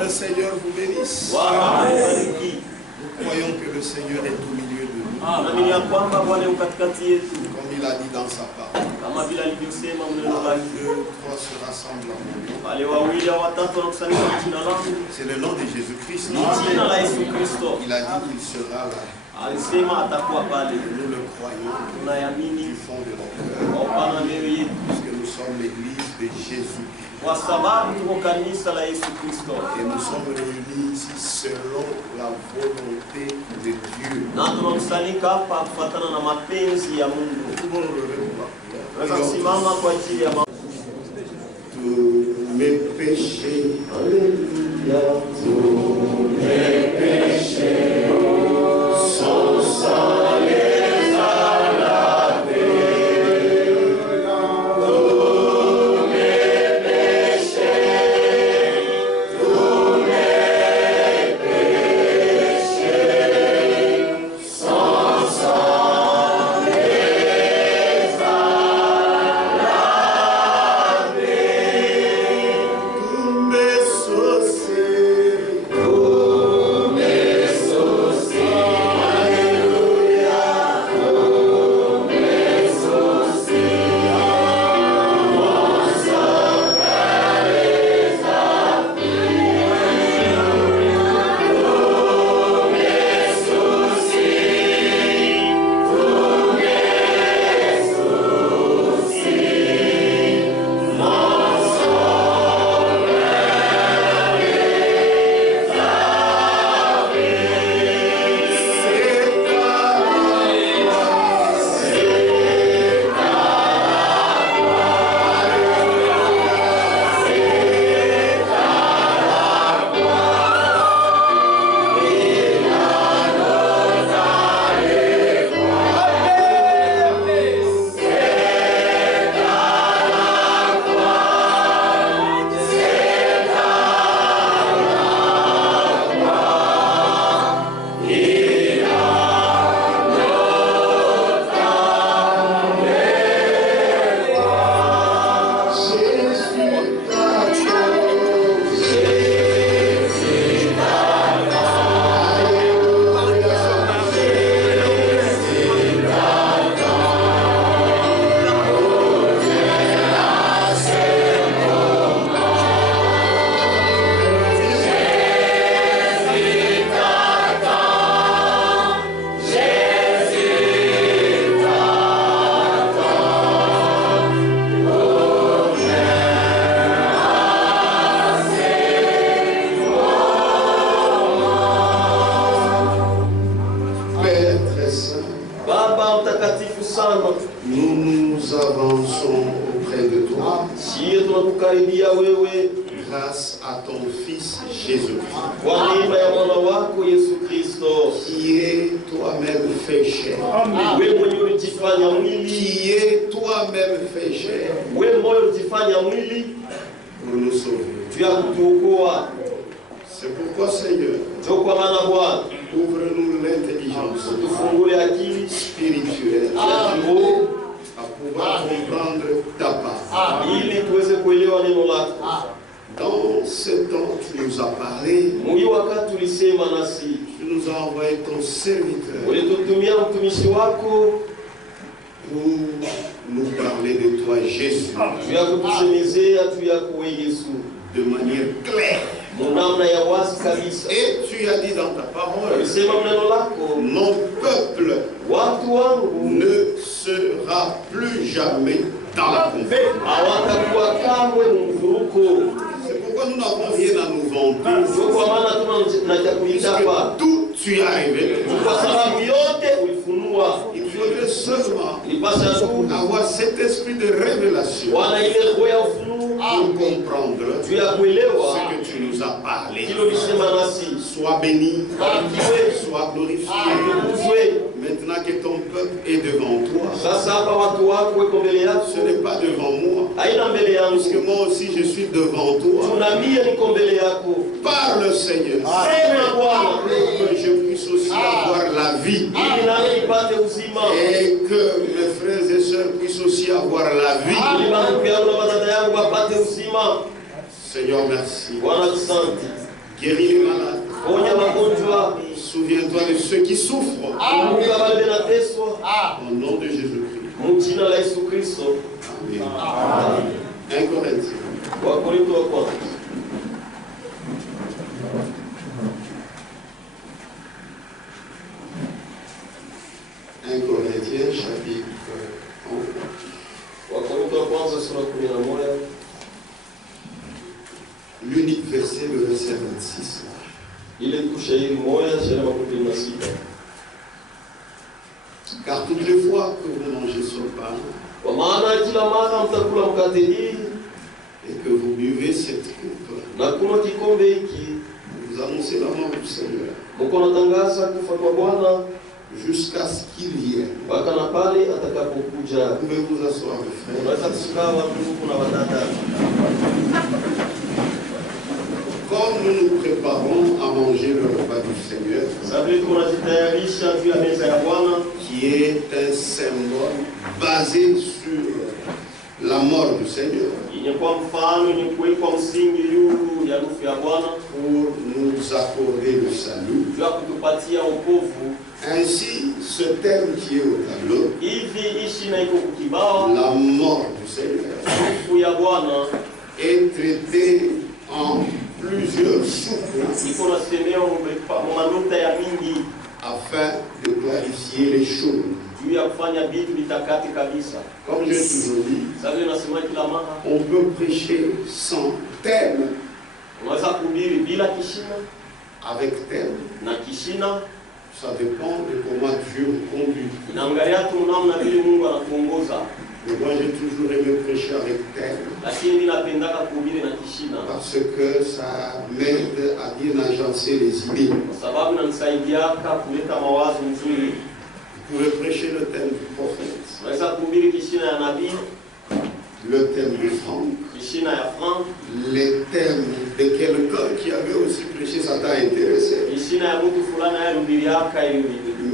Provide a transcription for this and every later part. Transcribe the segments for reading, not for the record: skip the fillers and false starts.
le Seigneur vous bénisse. Nous croyons que le Seigneur est au milieu de nous. Comme il a dit dans sa parole. Quand 2, 3 se rassemblent en mon nom. C'est le nom de Jésus-Christ. Il a dit qu'il sera là. Nous le croyons du fond de notre cœur. Puisque nous sommes l'église de Jésus. Et nous sommes réunis ici selon la volonté de Dieu. Tous mes péchés, alléluia, tous mes péchés sont salés à la paix. Tous mes péchés sont salés à la paix. Tous mes soucis, alléluia, tous mes soucis, mon sauveur les a pris. Tous mes soucis, mon sauveur Père très saint, Baba mtakatifu sana, nous avançons auprès de toi sisi tunakukaribia wewe grâce à ton Fils Jésus-Christ, kwa neema ya mwana wako Yesu Kristo, qui est toi-même fait chair, wewe mwenye ulijifanya mwili, qui est toi-même fait chair wewe mwenye ulijifanya mwili pour nous sauver. juu ya kutuokoa. C'est pourquoi, Seigneur, Ndio kwa maana Bwana ouvre-nous l'intelligence tufungule akili spirituelle kiroho à pouvoir comprendre ta parole. ili tuweze kuelewa neno lako. Dans ce temps, tu nous as parlé, Mwi wakati ulisema nasi, tu nous as envoyé ton serviteur ulitutumia mtumishi wako pour nous parler de toi, Jésus, juu ya kutusemezea juu yako wewe Yesu de manière claire. munamna ya wazi kabisa. Et tu as dit dans ta parole, Ulisema neno lako, mon peuple watu wangu ne sera plus jamais dans la confusion. hawatakuwa kamwe mvuruko. C'est pourquoi nous n'avons rien à nous vanter. Ndio kwa maana tuna cha kuitapa, Puisque tout tu as révélé. kwa sababu yote ulifunua. Il faudrait seulement Ilipasa tu avoir cet esprit de révélation wana ile roho ya ufunuo pour comprendre juu ya kuelewa ce que tu nous as parlé. kile ulisema nasi. Sois béni, Barikiwe, sois glorifié. atukuzwe. Maintenant que ton peuple est devant toi, Sasa hapa watu wako weko mbele yako, ce n'est pas devant moi, haina mbele yangu, puisque moi aussi je suis devant toi. tunamie niko mbele yako. Parle, Seigneur, Sema Bwana, pour que je puisse aussi avoir la vie ili nami nipate uzima, et que mes frères et sœurs puissent aussi avoir la vie. ili bandugu yangu na badada yangu wapate uzima. Seigneur, merci. Bwana asante. Guéris les malades. Ponya wagonjwa. Souviens-toi de ceux qui souffrent. Kumbuka wale wanateswa. Au nom de Jésus-Christ. Mjina la Yesu Kristo. Amen. 1 Corinthiens. Wakorintho wa kwanza. 1 Corinthiens chapitre 11. Wakorintho wa kwanza sura 11. L'unique verset, le verset 26. Ile kushairi moja shairi makumi na sita. Car toutes les fois que vous mangez ce pain Kwa maana kila mara mtakula mkate hii et que vous buvez cette coupe, na kunywa kikombe hiki, vous annoncez la mort du Seigneur mko natangaza kufa kwa Bwana jusqu'à ce qu'il vienne. mpaka na pale atakapokuja. Vous pouvez vous asseoir, mes frères. Unaweza kukaa ndugu na wadada. Comme nous nous préparons à manger le repas du Seigneur, Sabili tunajitayarisha juu ya meza ya Bwana, qui est un symbole basé sur la mort du Seigneur, yenye kwa mfano yenye kuwekwa msingi juu ya rufu ya Bwana pour nous accorder le salut. juu ya kutupatia wokovu. Ainsi, ce thème qui est au tableau, Hivi ishi na iko kukibawa, la mort du Seigneur, rufu ya Bwana est traité en plusieurs sous-points iko nasemea manukta ya mingi afin de clarifier les choses. juu ya kufanya vitu vitakati kabisa. Comme j'ai toujours dit, Sasa nasema kila mara on peut prêcher sans thème, unaweza kuhubiri bila kishina avec thème. na kishina, Ça dépend de comment Dieu vous conduit. inaangalia tu namna vile Mungu anatuongoza. Mais moi, j'ai toujours aimé prêcher avec thème Lakini mimi napendaka kuhubiri na kishina parce que ça m'aide à bien agencer les idées. kwa sababu inanisaidiaka kuleta mawazo nzuri. Vous pouvez prêcher le thème du prophète, Unaweza kuhubiri kishina ya nabii, le thème de Franck, kishina ya Frank, les thèmes de quelqu'un qui avait aussi prêché, ça t'a intéressé. kishina ya mtu fulani ayehubiriaka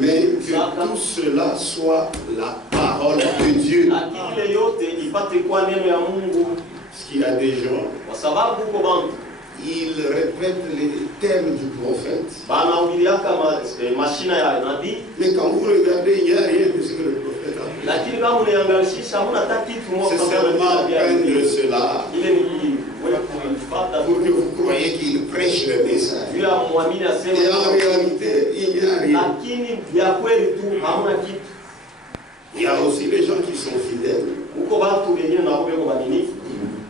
Mais que tout cela soit la parole de Dieu. lakini ile yote ipate kuwa neno ya Mungu, Parce qu'il y a des gens, kwa sababu huko bantu ils répètent les thèmes du prophète. banahubiriaka mashina ya nabii, Mais quand vous regardez, il n'y a rien de ce que le prophète a fait. lakini kama uliangalishisha hamuna hata kitu moja C'est kama seulement prendre cela ile ni wewe kufuata pour que vous croyez qu'il prêche le message. juu ya muamini Et aseme, en réalité, il n'y a rien. lakini vya kweli tu hamuna kitu. Il y a aussi les gens qui sont fidèles, Huko watu wengine na wao wako waaminifu,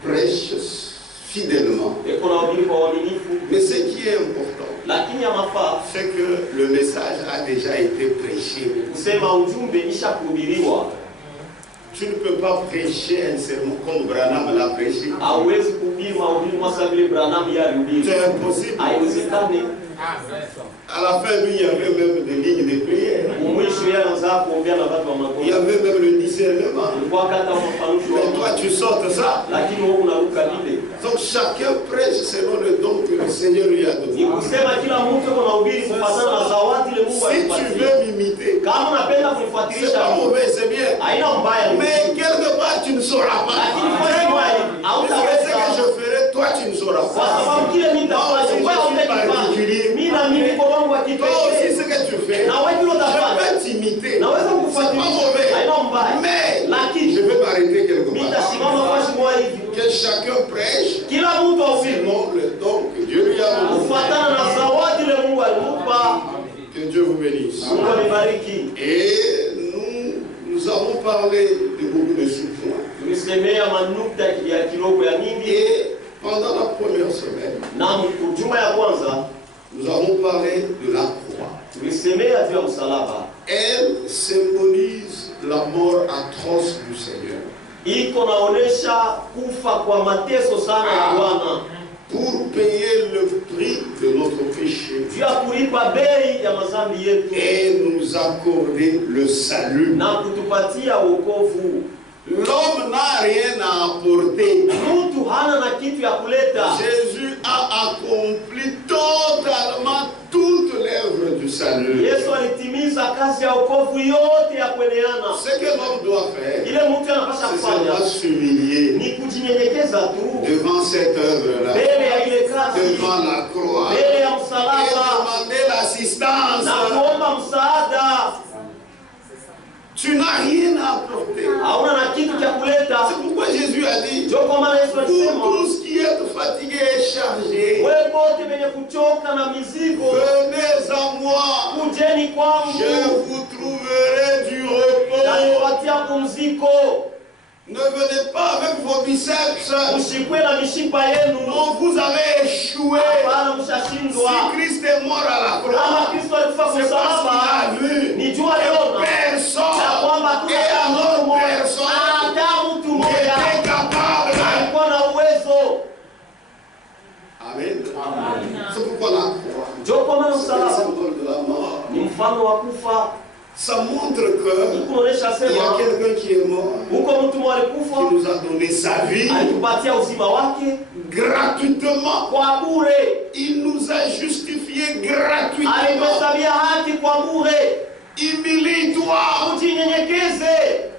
prêchent fidèlement. eko na wabili kwa waaminifu, Mais ce qui est important, lakini ya mafaa c'est que le message a déjà été prêché. kusema ujumbe isha kuhubiriwa. Tu ne peux pas prêcher un sermon comme Branham l'a prêché. Hauwezi kuhubiri mahubiri mwasa vile Branham yalihubiri, C'est impossible. haiwezekani. À la fin, lui, il y avait même des lignes de prière. Mwisho yeye anaanza kuombea na watu wa Il y magonjwa, avait même le discernement. ulikuwa kata mafanushi Mais toi, wa, tu sortes ça. lakini wewe unaruka vile. Donc chacun prêche selon le don que le Seigneur lui a Ni donné. kusema kila mtu yuko na ubiri kufuatana na zawadi ile Mungu Si tu alimpatia. veux m'imiter, Kama unapenda c'est kunifuatilisha, pas mauvais, c'est bien. haina mbaya, Mais quelque part, tu ne sauras pas. lakini kwa hiyo Mais ce que hautaweza, je ferai, toi, tu ne sauras kwa pas. sababu kile mimi nitafanya wewe hautakifanya. Mimi na mimi kwa wangu wa Toi aussi, kipekee ce que tu fais, na wewe ndio je utafanya. peux t'imiter. Naweza C'est pas kukufuatilisha, mauvais. haina mbaya, Mais lakini je vais m'arrêter quelque mimi part. nitasimama kwa shimo hivi. Que chacun prêche Kila mtu ahubiri selon le don que Dieu lui a donné. kufuatana na zawadi ile Mungu alimupa. Que Dieu vous bénisse. Mungu alibariki. Et nous avons parlé de beaucoup de sous-points. Tulisemea manukta ya kirogo ya mingi, Et pendant la première semaine, na juma ya kwanza nous avons parlé de la croix. tulisemea juu ya msalaba. Elle symbolise la mort atroce du Seigneur. Iko naonesha kufa kwa mateso sana ya Bwana Pour payer le prix de notre péché juu ya kulipa bei ya mazambi yetu et nous accorder le salut. na kutupatia wokovu. L'homme n'a rien à apporter. Mtu hana na kitu ya kuleta. Jésus a accompli totalement toute l'œuvre du salut. Yesu alitimiza kazi ya wokovu yote ya kueleana. Ce que l'homme doit faire, Ile mtu anapaswa kufanya c'est s'humilier ni kujinyenyekeza tu devant cette œuvre-là, mbele ya ile kazi, devant la croix, mbele ya et msalaba demander l'assistance. na kuomba msaada. Tu n'as rien à apporter. Hauna na kitu cha kuleta. C'est pourquoi Jésus a dit, Ndio kwa maana Yesu pour alisema, tous qui êtes fatigués et chargés, wewe wote wenye kuchoka na mizigo, venez à moi, kujeni kwangu, je vous trouverai du repos. na niwapatia pumziko. Ne venez pas avec vos biceps. Mshikwe na mishipa yenu. Non, vous avez échoué. Hapana, mshashindwa. Si Christ est mort à la Kama croix, Kristo alikufa kwa c'est parce msalaba, qu'il a vu ni jua liona personne, na kwamba et hakuna alors mtu mmoja, personne hata mtu mmoja était capable. alikuwa na uwezo. Amen. C'est pourquoi la croix, Ndio kwa maana c'est le msalaba symbole de la mort. ni mfano wa kufa. Ça montre que Kuonesha il y a sema quelqu'un qui est mort, huko mtu mmoja qui alikufa, nous a donné sa vie alitupatia uzima wake gratuitement. kwa bure, Il nous a justifié gratuitement. alituhesabia haki kwa bure. Humilie-toi. Ujinyenyekeze.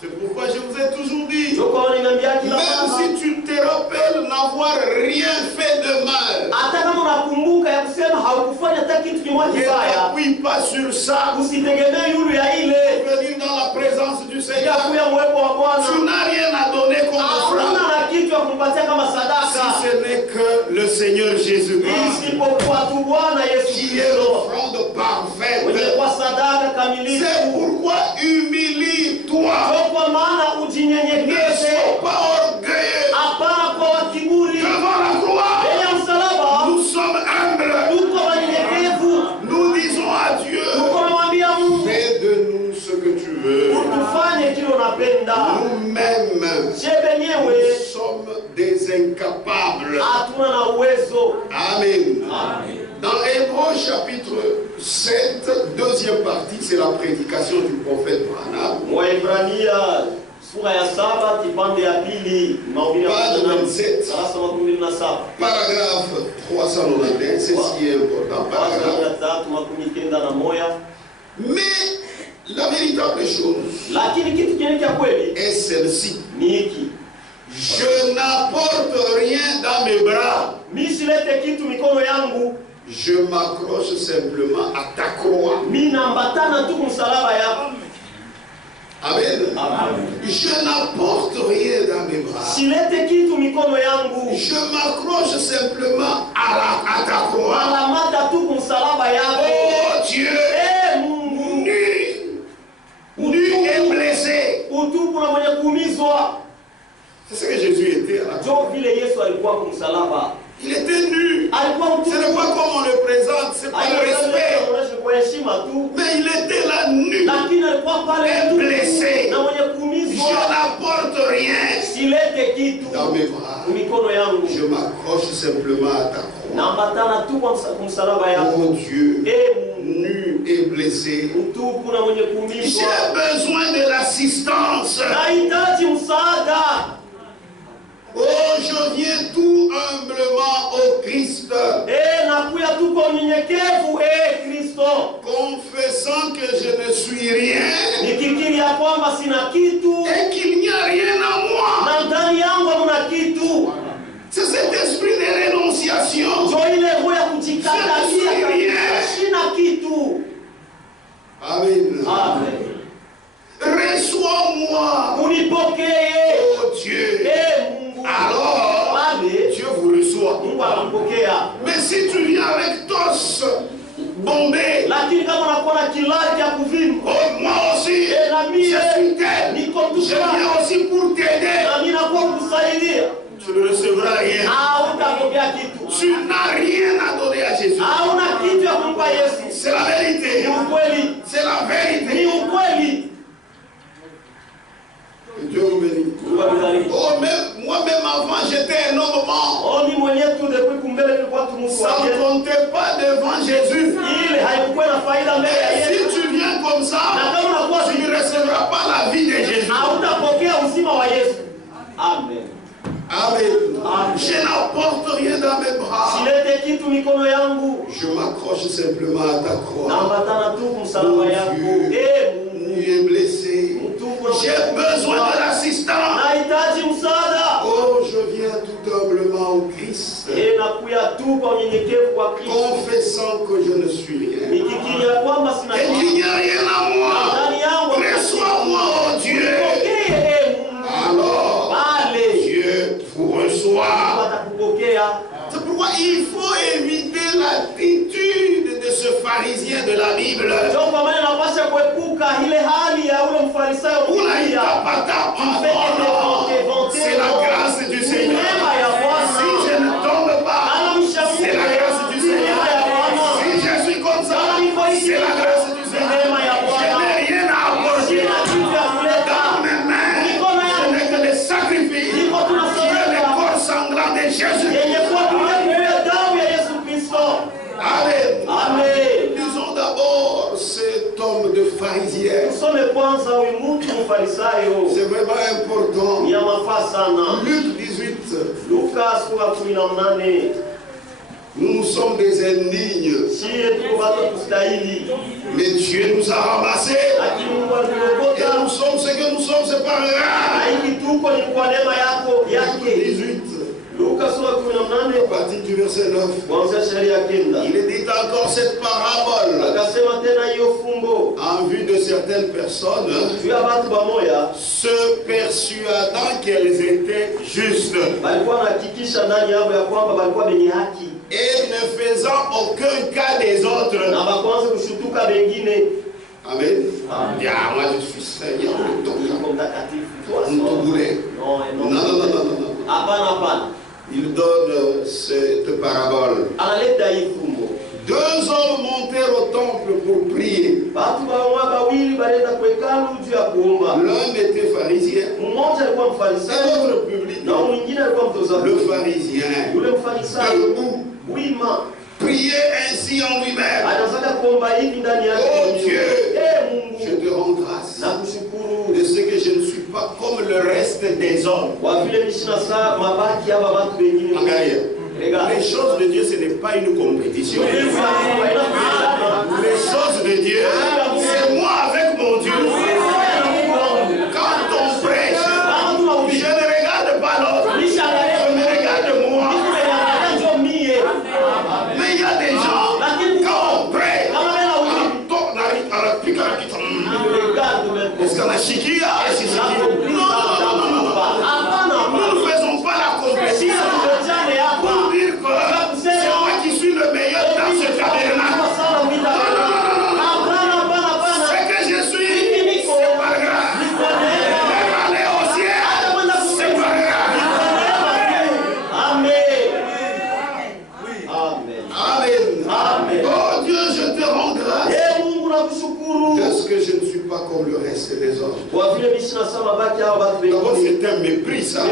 C'est pourquoi je vous ai toujours dit, Ndio kwa maana nimeambia kila même mara, si tu te rappelles n'avoir rien fait de mal, hata kama unakumbuka ya kusema haukufanya hata kitu kimoja ne kibaya, t'appuie pas sur ça. usitegemee yule ya ile Venir dans la présence du ya Seigneur, kuya uwepo wa tu Bwana. n'as rien à donner comme offrande. Hauna na kitu ya kumpatia kama Si sadaka, ce n'est que le Seigneur Jésus-Christ, isipokuwa tu Bwana Yesu qui est Kristo l'offrande mwenye parfaite. kwa sadaka C'est kamilifu. pourquoi humilie-toi. Ndio kwa maana Ne ujinyenyekeze, sois pas orgueilleux. hapana kwa wa kiburi. Devant la croix, Mbele ya msalaba nous sommes humbles. tuko wanyenyekevu, Nous disons à Dieu, tuko namwambia Mungu, fais de nous ce que tu veux. utufanye kile unapenda. Nous-mêmes, Je wenyewe nous sommes des incapables. hatuna na uwezo. Amen. Dans Hébreux chapitre 7, deuxième partie, c'est la prédication du prophète Branham. Waebrania sura ya 7 kipande ya pili mahubiri ya Page 27. darasa 27. Paragraphe 391, c'est ce qui est important. Paragraphe. 391. Mais la véritable chose Lakini kitu kingine cha kweli est celle-ci. ni hiki, Je n'apporte rien dans mes bras. mimi silete kitu mikono yangu, Je m'accroche simplement à ta croix. mimi naambatana tu msalaba yako. Amen. Amen. Je n'apporte rien dans mes bras. Silete kitu mikono yangu, Je m'accroche simplement à ta croix. nalamata tu msalaba yako. Oh Dieu, Mungu, nu et blessé. utupu na mwenye kuumizwa. C'est ce que Jésus était à la croix. Ndio vile Yesu alikuwa kwa msalaba. Il était nu. Alikuwa Ce n'est pas comme on le présente, c'est pas le respect. kwa heshima tu, Mais il était là nu. lakini alikuwa pale tu Blessé. na mwenye Je kuumizwa. n'apporte rien Silete kitu dans mes bras. mikono yangu, Je m'accroche simplement à ta croix. naambatana tu kwa msalaba yako. Oh Dieu, Mungu, nu et blessé. utupu na mwenye J'ai kuumizwa. besoin de l'assistance. Nahitaji msaada. Oh, je viens tout humblement au Christ, Nakuya tu kwa unyenyekevu, Kristo, confessant que je ne suis rien nikikiri ya kwamba sina kitu et qu'il n'y a rien à moi. na ndani yangu hamna kitu. C'est cet esprit de rénonciation. Ndio ile roho ya kujikatalia kabisa, sina kitu. Amen. Amen. Reçois-moi, Unipokee, oh Dieu. Mungu. Alors, Amen. Dieu vous reçoit. Mungu anampokea. Mais si tu viens avec tos bombé, Lakini kama unakuwa na kilari cha kuvimba, oh, moi aussi, na je mimi suis tel. niko Je mtukufu, viens aussi pour t'aider. na mimi nakuwa kukusaidia, Tu ne recevras rien. utapokea kitu. Tu n'as rien à donner à Jésus. Hauna kitu ya kumpa Yesu. C'est la vérité. Ni ukweli, C'est la ni vérité. ukweli. Dieu vous bénit. Mungu akubariki. Oh, même, moi-même avant, j'étais un homme mort. Mimi mwenyewe tu depuis kumbele nilikuwa tu mtu Ça wa ne Yesu. comptait pas devant Jésus. Ile haikuwa na faida mbele ya Si Yesu. tu viens comme ça, Na kama unakuwa tu ne recevras pas la vie de Jésus. hautapokea uzima wa Yesu. Amen. Amen. Amen. Je n'apporte rien dans mes bras. Silete kitu mikono yangu, Je m'accroche simplement à ta croix. Mon Dieu, tu es blessé. J'ai besoin de l'assistance. Oh, je viens tout humblement au Christ, confessant que je ne suis rien et qu'il n'y a rien à moi. Reçois-moi, oh Dieu. Alors, Dieu vous reçoit. C'est pourquoi il faut éviter l'attitude de ce pharisien de la Bible. C'est la grâce du Seigneur. Si je ne tombe pas, c'est la grâce du Seigneur. Si je suis comme ça, c'est la grâce du Seigneur. Je n'ai rien à apporter. Dans mes mains, je n'ai que des sacrifices. Dieu, le corps sanglant de Jésus. Amen. Amen. Disons d'abord cet homme de pharisien. C'est vraiment important. Luc 18. Nous sommes des indignes. Mais Dieu nous a ramassés. Et nous sommes ce que nous sommes, c'est pas grave. 18. À partir du verset 9. Il est dit encore cette parabole en vue de certaines personnes se persuadant qu'elles étaient justes et ne faisant aucun cas des autres. Amen. Bien, moi je suis Seigneur. Non. Il donne cette parabole. 2 hommes montèrent au temple pour prier. L'un était pharisien et l'autre public. Le pharisien, debout, priait ainsi en lui-même. Oh Dieu, je te rends grâce de ce que je ne suis pas comme le reste des hommes. Les choses de Dieu, ce n'est pas une compétition. Les choses de Dieu, c'est moi avec mon Dieu. Quand on prêche, je ne regarde pas l'autre, je me regarde moi. Mais il y a des gens, quand on prêche, est-ce qu'on a chiquilla? Nous ne faisons pas la compétition pour dire que c'est moi qui suis le meilleur dans ce tabernacle. Ce que je suis, c'est pas grave. Même aller au ciel, c'est pas grave. Amen. Oh Dieu, je te rends grâce. Est-ce que je ne suis pas comme le reste des autres? D'abord, c'est un mépris, ça.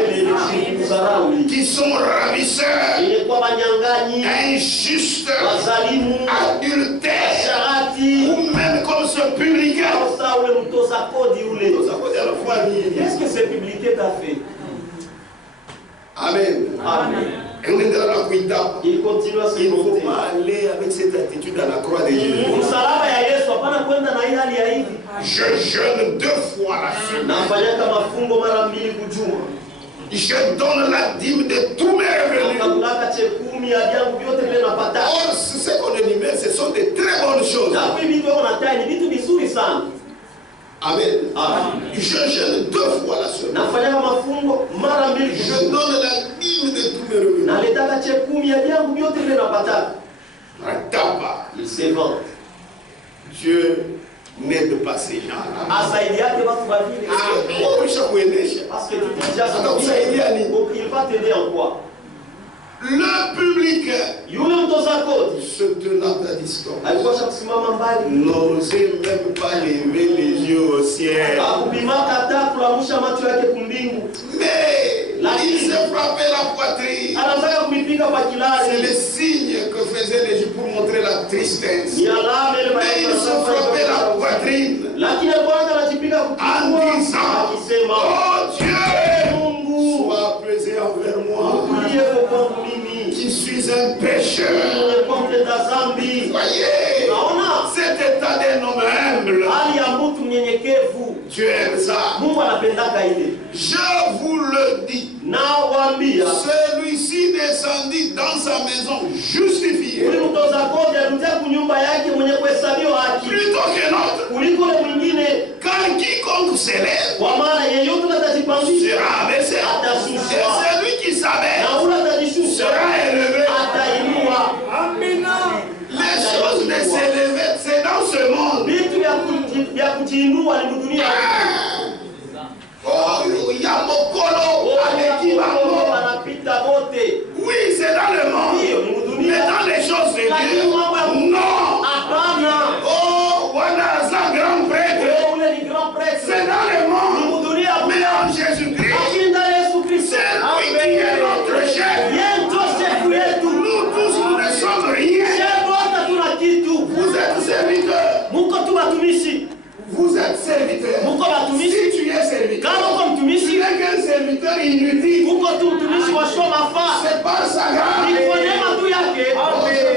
Qui sont ravisseurs, injustes, adultères, ou même comme ce publicain. Qu'est-ce que cette publicité t'a fait? Amen. Il continue à se Il ne faut monter. pas aller avec cette attitude à la croix de Jésus. Je jeûne 2 fois la semaine. Je donne la dîme de tous mes revenus. Or, ce qu'on énumère, ce sont de très bonnes choses. Amen. Je jeûne 2 fois la semaine. Je donne la dîme de tous mes revenus. Il se vante. Dieu n'aide pas ces gens-là. Parce que il va t'aider en quoi? Le public se tenant à distance n'osait même pas lever les yeux au ciel. Mais il se frappait la poitrine. C'est le signe que faisaient les Juifs pour montrer la tristesse. Mais il se frappait la poitrine en disant: oh Dieu, sois apaisé envers moi, qui suis un pécheur. humble. Dieu aime ça. Je vous le dis. Celui-ci descendit dans sa maison justifié. Plutôt que l'autre. Quand quiconque s'élève sera abaissé. Et celui qui s'abaisse sera élevé. Les choses de s'élever, c'est dans ce monde. Oh, il y a Mokolo avec Ibango. Oui, c'est dans le monde. Mais dans les choses de Dieu, non. Oh, voilà, ça grand prêtre. C'est dans le monde. Mais en Jésus-Christ, c'est lui qui est notre chef. Nous tous, nous ne sommes rien. Vous êtes serviteurs. Vous êtes serviteur. Si tu es serviteur, tu n'es qu'un serviteur inutile. C'est pas sa grâce. Je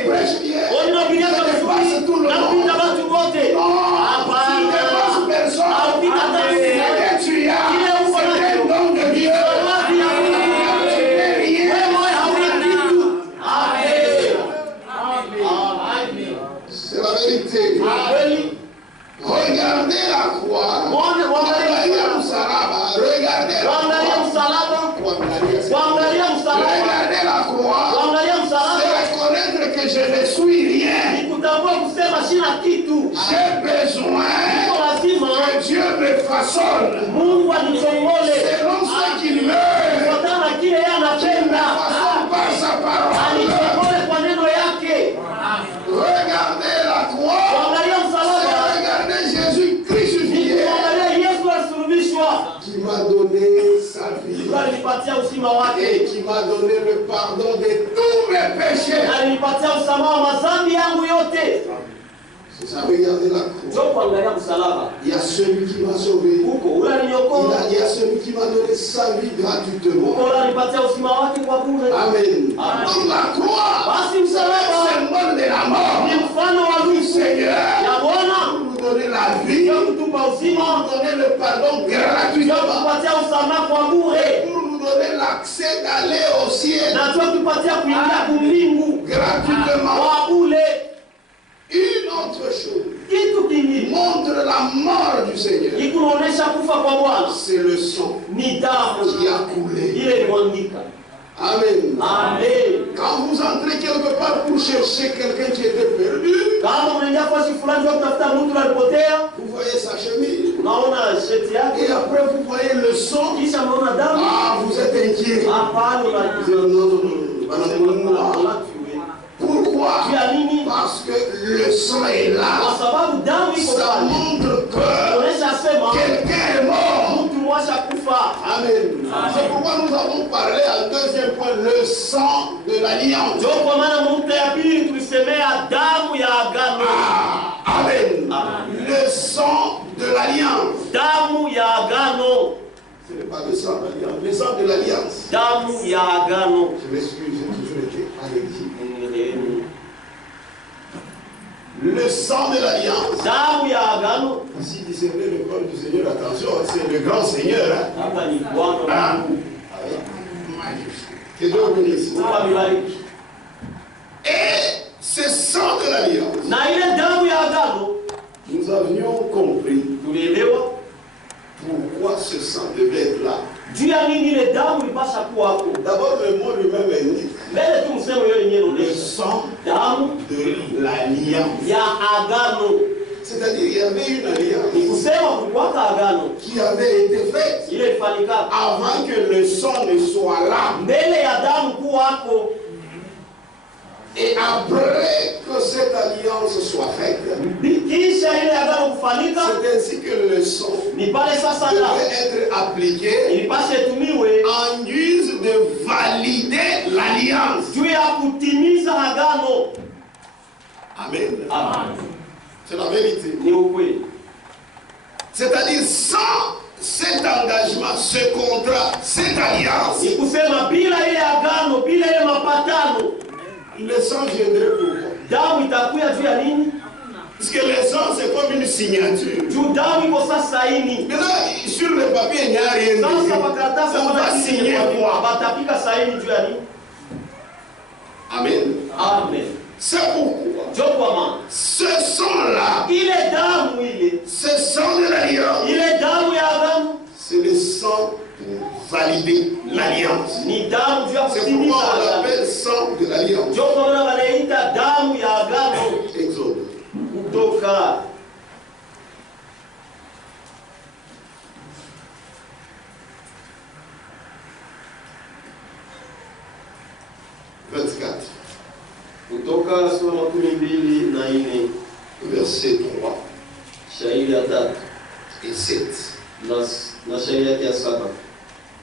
prêche bien. Je dépasse tout le monde. Non, tu ne dépasses personne. Ce que tu as, c'est un don de Dieu. C'est la vérité. Regardez la croix. Regardez la croix. C'est reconnaître que je ne suis rien. J'ai besoin que Dieu me façonne selon ce qu'il veut. Façonne par sa parole. Regardez la croix. Regardez Jésus crucifié qui m'a donné sa vie et qui m'a donné le pardon de tous mes péchés. C'est ça, regardez la croix. Il y a celui qui m'a sauvé. Il y a celui qui m'a donné sa vie gratuitement. Amen. Donc la croix, c'est le symbole de la mort. Du Seigneur, nous donner la vie, nous donner le pardon gratuitement. Pour nous donner l'accès d'aller au ciel gratuitement. Une autre chose montre la mort du Seigneur. C'est le sang qui a coulé. Amen. Quand vous entrez quelque part pour chercher quelqu'un qui était perdu, vous voyez sa chemise. Et après vous voyez le sang. Ah, vous êtes inquiet. Non. Pourquoi? Parce que le sang est là. Ça montre que quelqu'un est mort. Amen. C'est pourquoi nous avons parlé en deuxième point, le sang de l'alliance. Amen. Le sang de l'alliance. Ce n'est pas le sang de l'alliance. Le sang de l'alliance. Je m'excuse, j'ai toujours été à l'exil. Le sang de l'alliance. Ici, discerner le corps du Seigneur, attention, c'est le grand Seigneur. Que Dieu vous bénisse. Et ce sang de l'alliance, nous avions compris pourquoi ce sang devait être là. D'abord, le mot lui-même indique le sang de l'alliance. C'est-à-dire qu'il y avait une alliance qui avait été faite avant que le sang ne soit là. Et après que cette alliance soit faite, c'est ainsi que le sang devait être appliqué en guise de valider l'alliance. Amen. C'est la vérité. C'est-à-dire sans cet engagement, ce contrat, cette alliance, le sang viendrait pourquoi? Parce que le sang, c'est comme une signature. Maintenant, sur le papier, il n'y a rien. On va signer quoi? Amen. Amen. C'est pourquoi ce sang-là, ce sang de l'alliance, c'est le sang pour valider l'alliance. C'est pourquoi on l'appelle sang de l'alliance. Exode. Kutoka 24. Kutoka sura 24 verset 3 shairi ya 3 et 7. na shairi yake ya 7.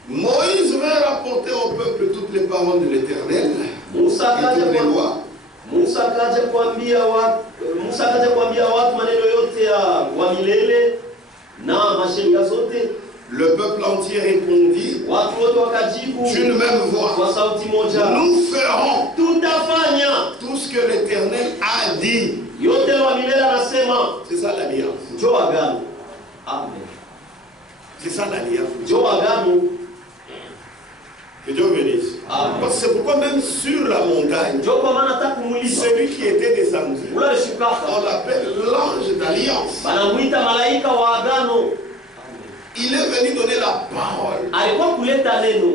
Moïse vint rapporter au peuple toutes les paroles de l'Éternel et toutes les lois. Musa akaja kuambia watu maneno yote ya wa milele na masheria zote. Le peuple entier répondit d'une même voix: nous ferons tout ce que l'Éternel a dit. C'est ça l'alliance. C'est ça l'alliance. Que Dieu bénisse. Parce que c'est pourquoi même sur la montagne, celui qui était descendu, on l'appelle l'ange d'alliance. Il est venu donner la parole.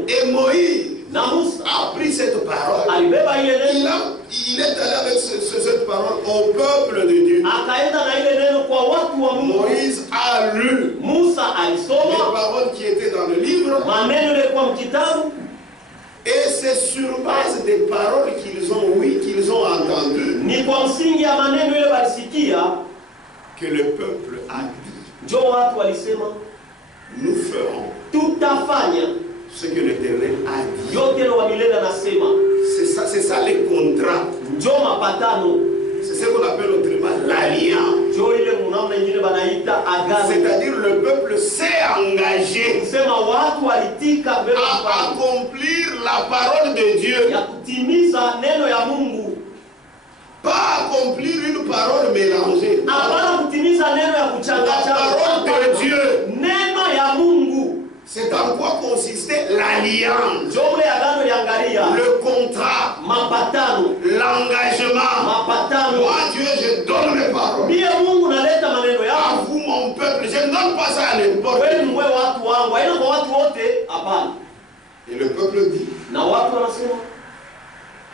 Et Moïse a pris cette parole. Il est allé avec cette parole au peuple de Dieu. Moïse a lu les paroles qui étaient dans le livre. Et c'est sur base des paroles qu'ils ont entendues que le peuple a dit: nous ferons ce que l'Éternel a dit. C'est ça les contrats. C'est ce qu'on appelle autrement l'alliance. C'est-à-dire le peuple s'est engagé à accomplir la parole de Dieu. Pas accomplir une parole mélangée. La parole de Dieu. C'est en quoi consistait l'alliance, le contrat, l'engagement. Moi, Dieu, je donne mes paroles. À vous, mon peuple, je ne donne pas ça à n'importe qui. Et le peuple dit: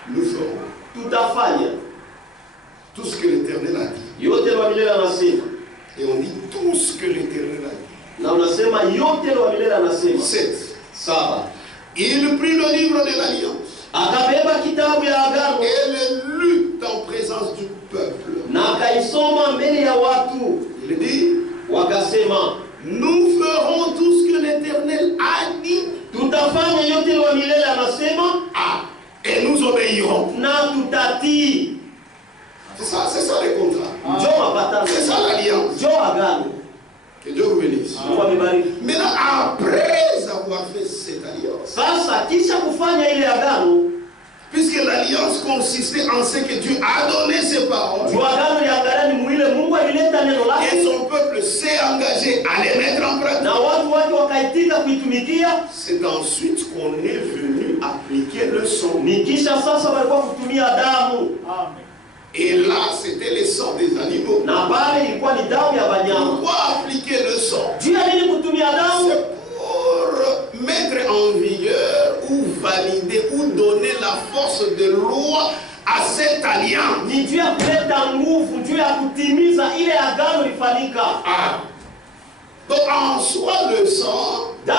nous ferons tout ce que l'Éternel a dit. Et on dit tout ce que l'Éternel a dit. 7. Il prit le livre de l'alliance et le lut en présence du peuple. Il dit: nous ferons tout ce que l'Éternel a dit. Et nous obéirons. C'est ça les contrats. C'est ça l'alliance. Que Dieu vous bénisse. Maintenant, après avoir fait cette alliance, puisque l'alliance consistait en ce que Dieu a donné ses paroles, et son peuple s'est engagé à les mettre en pratique, c'est ensuite qu'on est venu appliquer le sang. Et là, c'était le sang des animaux. Pourquoi appliquer le sang? C'est pour mettre en vigueur ou valider ou donner la force de loi à cette alliance. Donc en soi, le sang vient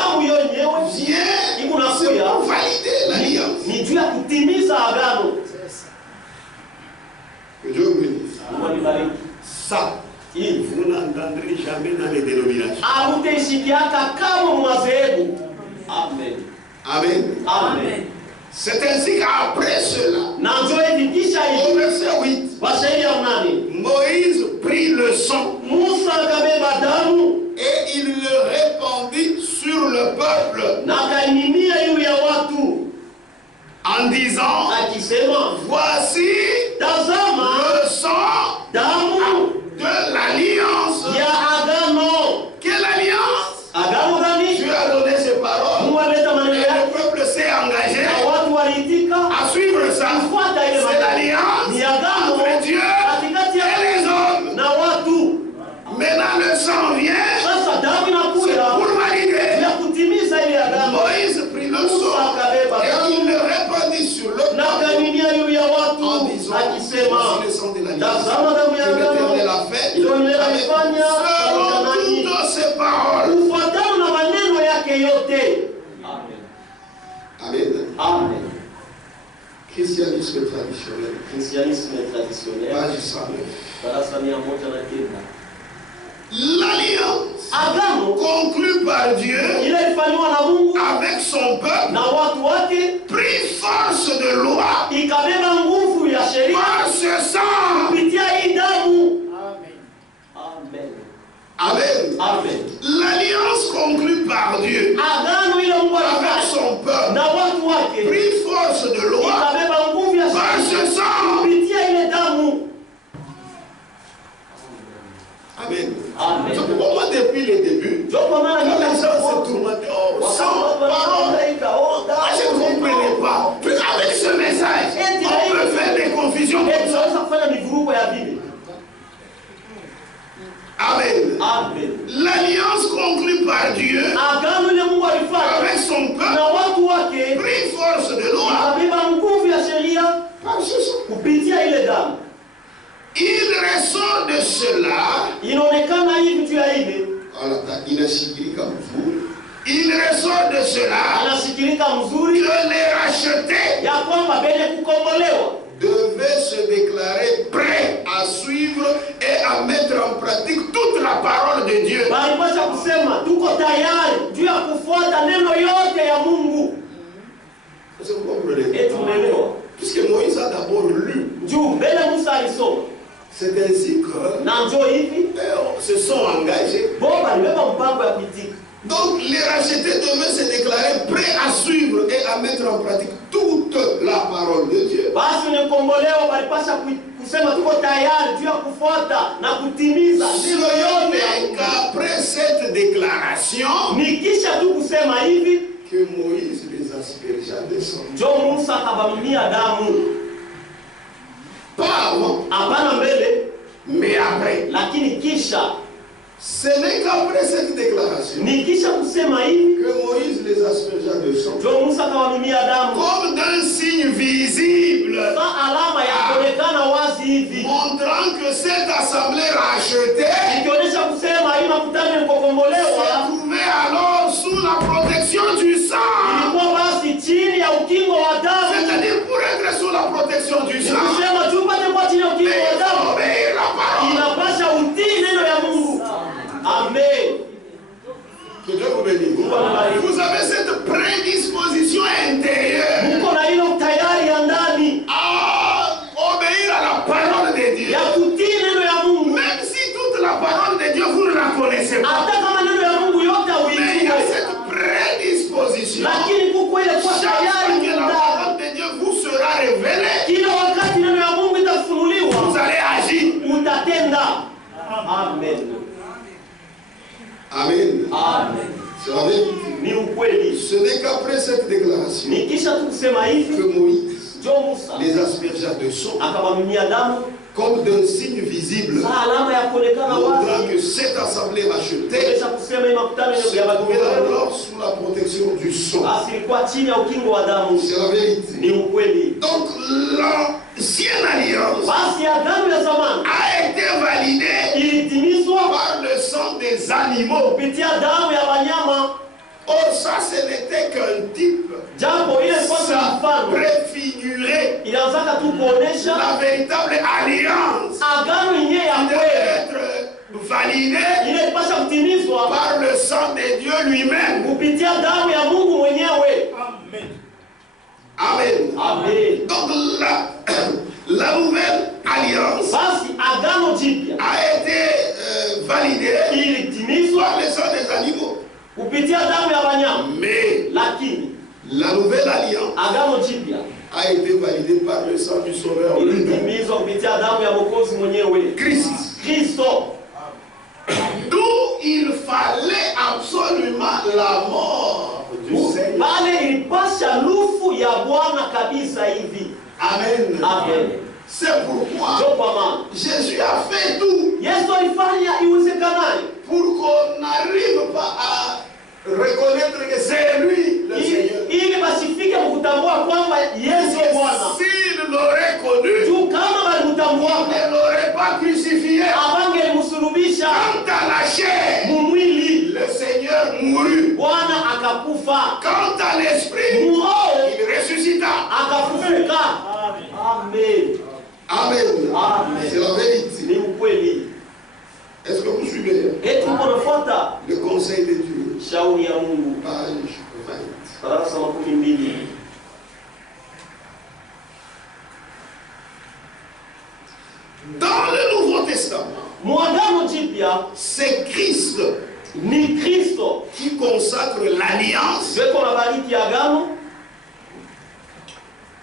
pour valider l'alliance. Que Dieu vous bénisse. Ça, vous n'entendrez jamais dans les dénominations. Amen. C'est ainsi qu'après cela, au verset 8, Moïse prit le sang et il le répandit sur le peuple en disant: voici le sang de C'est l'alliance entre Dieu et les hommes. Maintenant le sang vient. C'est pour valider. Moïse prit le sang et il le répandit sur le camp en disant, voici le sang de l'alliance que l'Éternel a fait selon toutes ses paroles. Amen. Amen. Christianisme traditionnel. Page 109. L'alliance conclue par Dieu avec son peuple prit force de loi par ce sang. Amen. Amen. L'alliance conclue par Dieu avec son peuple prit force de loi par ce sang. Amen. Amen. Donc, moi, depuis le début, quand les gens se tourmentaient, sans parole, moi je ne comprenais pas. Puis avec ce message, on peut faire des confusions comme ça. Amen. Amen. L'alliance conclue par Dieu avec son peuple prit force de loi par ce sang. Il ressort de cela. Il ressort de cela que les rachetés devaient se déclarer prêts à suivre et à mettre en pratique toute la parole de Dieu. Vous comprenez? Puisque Moïse a d'abord lu. C'est ainsi que se sont engagés. Donc les rachetés devaient se déclarer prêts à suivre et à mettre en pratique toute la parole de Dieu. Ce n'est qu'après cette déclaration que Moïse les aspergea de sang. Pas avant, mais après. Ce n'est qu'après cette déclaration que Moïse les aspergea de sang. Comme d'un signe visible, montrant que cette assemblée rachetée se trouvait alors sous la protection du sang. C'est-à-dire pour être sous la protection du sang, mais il faut obéir la parole. Amen. Que Dieu vous bénisse. Vous avez cette prédisposition intérieure à obéir à la parole de Dieu. Même si toute la parole de Dieu vous ne la connaissez pas. Mais il y a cette prédisposition. Chaque fois que la parole de Dieu vous sera révélée, vous allez agir. Amen. Amen. Amen. C'est la vérité. Ce n'est qu'après cette déclaration que Moïse les aspergea de sang comme d'un signe visible, montrant que cette assemblée rachetée se trouvait alors sous la protection du sang. C'est la vérité. Donc l'ancienne alliance a été validée par le sang des animaux. Oh, ça, ce n'était qu'un type. Ça préfigurait la véritable alliance qui devait être validée par le sang de Dieu lui-même. Amen. Amen. Donc la nouvelle alliance a été validée par le sang des animaux. Mais la nouvelle alliance a été validée par le sang du Sauveur lui-même. Christ. D'où il fallait absolument la mort du Seigneur. ya Bwana kabisa hivi. Amen. Amen. C'est pourquoi Jésus a fait tout Yesu alifanya iwezekanayo pour qu'on n'arrive pas à reconnaître que c'est lui le Seigneur. Ili basifike mkutambua kwamba Yesu ni Bwana. S'il l'aurait connu, Tu kama walimtambua, il ne l'aurait pas crucifié. abangelimsulubisha. Quant à la chair, Mumwili le Seigneur mourut. Bwana akakufa. Quant à l'esprit, Muroho il ressuscita. akafufuka. Amen. Amen. Amen. C'est la vérité. Ni ukweli. Est-ce que vous suivez Eti mnafuata le conseil de Dieu? shauri ya Mungu. Page 20. Kurasa 12. Dans le Nouveau Testament, Mwagano jipya c'est Christ ni Kristo. qui consacre l'alliance. Eko nabariki agano.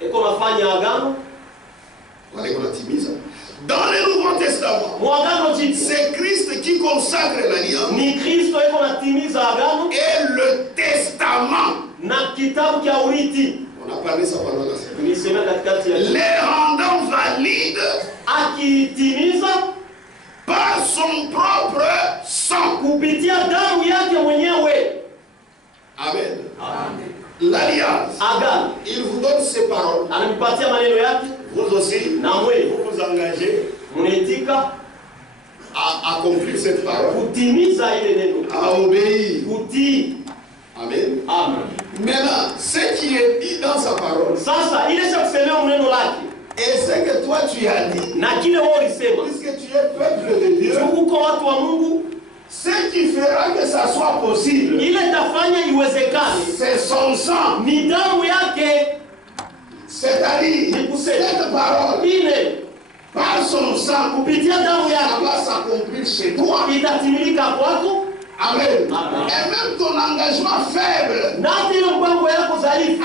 Eko nafanya agano. Dans le Nouveau Testament, Mwagano jipya c'est Christ qui consacre l'alliance ni Kristo eko natimiza agano et le testament. na kitabu cha urithi. On a parlé ça pendant la semaine. Nilisema katikati ya Les rendant valides akitimiza par son propre sang. kupitia damu yake mwenyewe. Amen. L'alliance. Agano. Il vous donne ses paroles. Ananipatia maneno yake. Vous aussi, Na mwe vous vous engagez mnaitika à accomplir cette parole, kutimiza ile neno. à obéir. Kutii. Amen. Amen. Maintenant, ce qui est dit dans sa parole, Sasa ile cha kusemea neno lake et ce que toi tu as dit, na kile wewe ulisema, puisque tu es peuple de Dieu, uko watu wa Mungu, ce qui fera que ça soit possible, ile tafanya iwezekane c'est son sang. ni damu yake. C'est-à-dire, cette parole, Ile par son sang, kupitia damu ça yake va s'accomplir chez toi. itatimilika kwako. Amen. Amen. Et même ton engagement faible, Na hata ile mpango yako dhaifu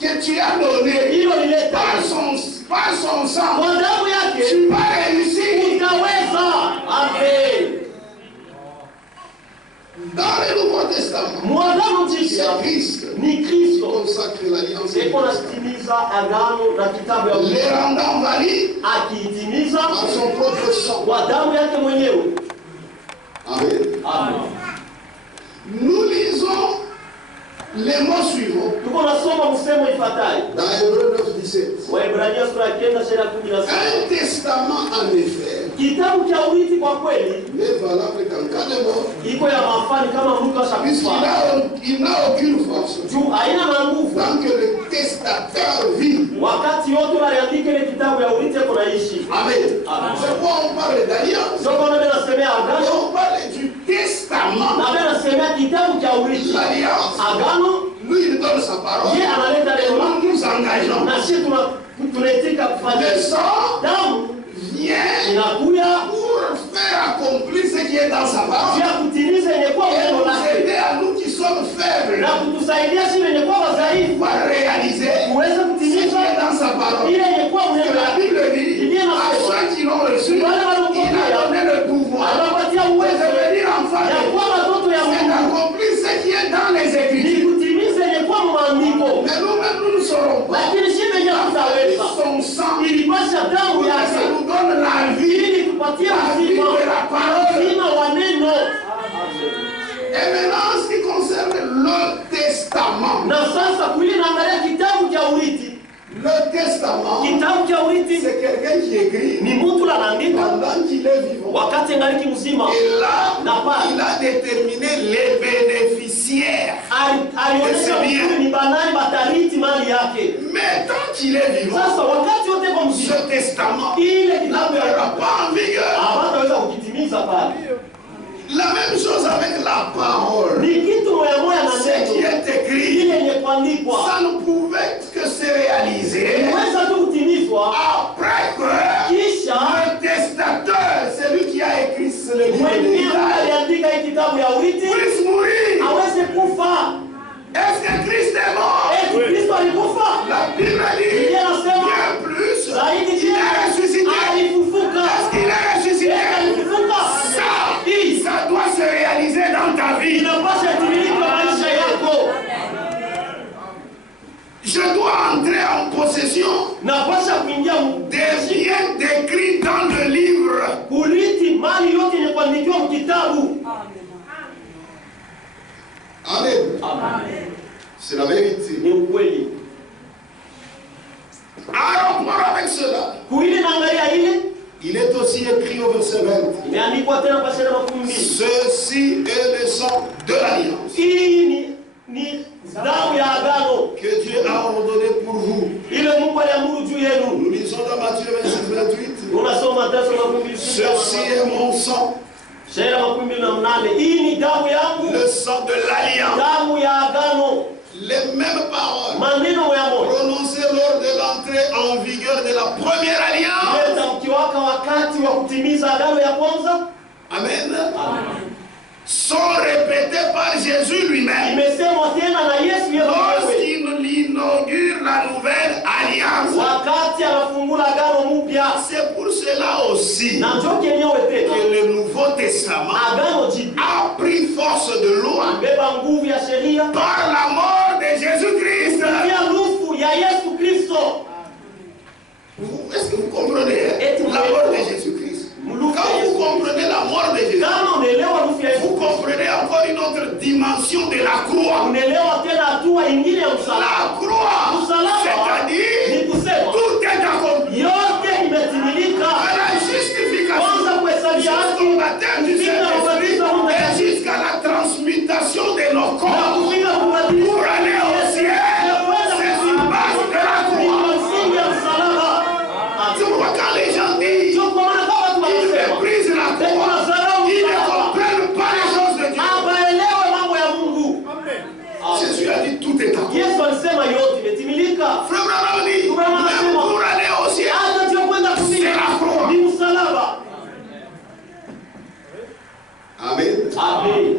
que tu as donné, hilo lileta par son sang, kwa damu yake tu vas réussir. utaweza. Amen. Dans le Nouveau Testament, Mwagano c'est jipya Christ ni qui Kristo consacre l'alliance. eko natimiza agano na kitabu ya Mungu, Les rendant valides akiitimiza par son propre sang. kwa damu yake mwenyewe. Amen. Amen. Nous lisons les mots suivants Tuko nasoma msemo ifuatayo. dans Hébreux 9:17. Waebrania sura ya 9:17. Un testament, en effet, Kitabu cha urithi kwa kweli n'est valable qu'en cas de mort, iko ya mafani kama mtu ashakufa. puisqu'il n'a aucune force Juu haina na nguvu. tant que le testateur vit. Wakati yote unaliandika ile kitabu ya urithi yako naishi. Amen. Amen. C'est pourquoi on parle d'alliance. Sio kama mimi nasemea Et agano, on parle du testament. na mimi nasemea kitabu cha urithi. L'alliance, Agano lui, il donne sa parole. yeye analeta Et neno nous nous engageons. na sisi tunaitika kufanya. Le sang Damu vient inakuya pour faire accomplir ce qui est dans sa parole. ya kutimiza yenye kwa Et neno nous lake aider à nous qui sommes faibles na kutusaidia sisi wenye kwa wadhaifu à réaliser uweze ce qui kutimiza est dans sa parole. ile yenye kwa Que neno la lake. Bible dit, à ceux qui l'ont reçu, il a donné le pouvoir Anapatia de uwezo devenir enfants ya de kuwa watoto ya Dieu, et Mungu, d'accomplir ce qui est dans les ni Écritures. kutimiza yenye kwa maandiko. Mais nous-mêmes, nous ne saurons pas. Lakini si wenye tutaweza, Son sang, ilipasha damu pour que yake ça nous donne la vie, ili tupatie la vie uzima, de la parole. uzima wa neno. Et maintenant, en ce qui concerne le testament, Na sasa kuili naangalia kitabu cha urithi. le testament, Kitabu cha urithi c'est quelqu'un qui écrit ni mtu anaandika pendant qu'il est vivant. wakati ngaliki mzima. Et là, Na pale il a déterminé les bénéficiaires. alionyesha mzuri ni banani batariti mali yake. Mais tant qu'il est vivant, Sasa wakati wote kwa mzima ce testament ile kitabu ya n'entrera pas en vigueur. hawataweza kukitimiza pale. La même chose avec la parole. Ni kitu moya moya na Ce qui neno est écrit, ile yenye kuandikwa ça ne pouvait que se réaliser inaweza tu kutimizwa après que kisha le testateur, celui qui a écrit le livre de mwenyewe l'Israël, aliandika hii kitabu ya urithi puisse mourir. aweze kufa. Est-ce que Christ est mort? Eti Kristo alikufa? La Bible dit Biblia inasema bien plus. zaidi Il tena est ressuscité. alifufuka. Est-ce qu'il est ressuscité? Alifufuka. Ça doit se réaliser dans ta vie. Inapaswa timiliki kwa maisha yako. Je dois C'est la vérité. Ni ukweli. En rapport avec cela, Kuile naangalia ile il est aussi écrit au verset 20. imeandikwa tena kwa sura 12. Ceci est le sang de l'alliance Hii ni damu ya agano que Dieu a ordonné pour vous. ile Mungu aliamuru juu yenu. Nous lisons dans Matthieu 26, 28. Unasoma Mathayo 26. Ceci est mon sang, Shairi 28. Hii ni damu yangu, le sang de l'alliance. damu ya agano. Les mêmes paroles Maneno ya moyo prononcées lors de l'entrée en vigueur de la première alliance. tamkiwaka wakati wa kutimiza agano ya kwanza. Amen. Sont répétées par Jésus lui-même Imesemwa tena na Yesu yeye mwenyewe lorsqu'il inaugure la nouvelle alliance. wakati anafungula agano mpya. C'est pour cela aussi Na ndio kenyewe tena que le Nouveau Testament agano jipya a pris force de loi beba nguvu ya sheria par la mort de Jésus-Christ. ya lufu ya Yesu Kristo. Est-ce que vous comprenez la mort de Jésus-Christ? Quand vous comprenez la mort de Jésus, Kama unaelewa lufu ya vous Yesu, comprenez encore une autre dimension de la croix. unaelewa tena hatua ingine ya msalaba. La croix, Msalaba c'est-à-dire ni kusema tout est accompli. yote imetimilika. La justification Kwanza kuhesabia haki, jusqu'au baptême du Saint-Esprit et jusqu'à la transmutation de nos na corps kufika kubadilisha pour aller au ciel. C'est sur base de la croix. msingi ya msalaba. C'est pourquoi quand les gens disent Ndio kwa maana kama ils tunasema méprisent la croix, ils ne comprennent pas les choses de Dieu. hawaelewe mambo ya Mungu. Jésus a dit tout est accompli. Yesu alisema yote imetimilika. Frère Branham dit, même pour aller au ciel, Hata ndio kwenda c'est kuzimu la croix. ni msalaba. Amen. Amen.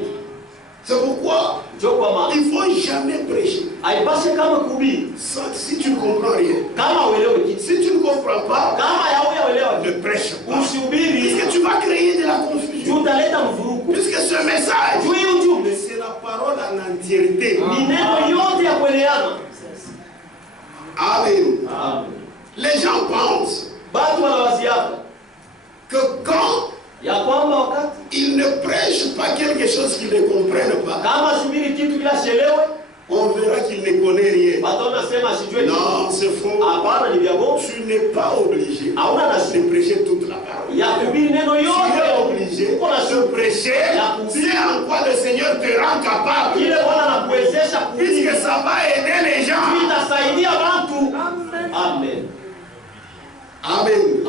C'est pourquoi Ndio kwa maana il ne faut jamais prêcher. haipashe kama kuhubiri Si tu ne comprends rien, kama uelewe kitu. si tu ne comprends pas, Kama hauelewa ne prêche pas. usihubiri, Puisque tu vas créer de la confusion. utaleta mvuruko. Puisque ce message, Juu hii ujumbe c'est la parole en entièreté. ni neno yote ya kueleana. Amen. Les gens pensent Watu wanawaziaka que quand ya kwamba wakati ils ne prêchent pas quelque chose qu'ils ne comprennent pas, kama shubiri kitu bila shelewe, on verra qu'ils ne connaissent rien. watu wanasema sijue kitu. Non, c'est faux. Hapana, ni vya bongo. Tu n'es pas obligé Hauna na de prêcher toute la parole. ya kuhubiri neno Tu es yote. obligé Uko na de prêcher c'est en quoi le Seigneur te rend capable. ile Bwana anakuwezesha kuhubiri. Puisque ça va aider les gens. Itasaidia watu. Amen. Amen. Amen.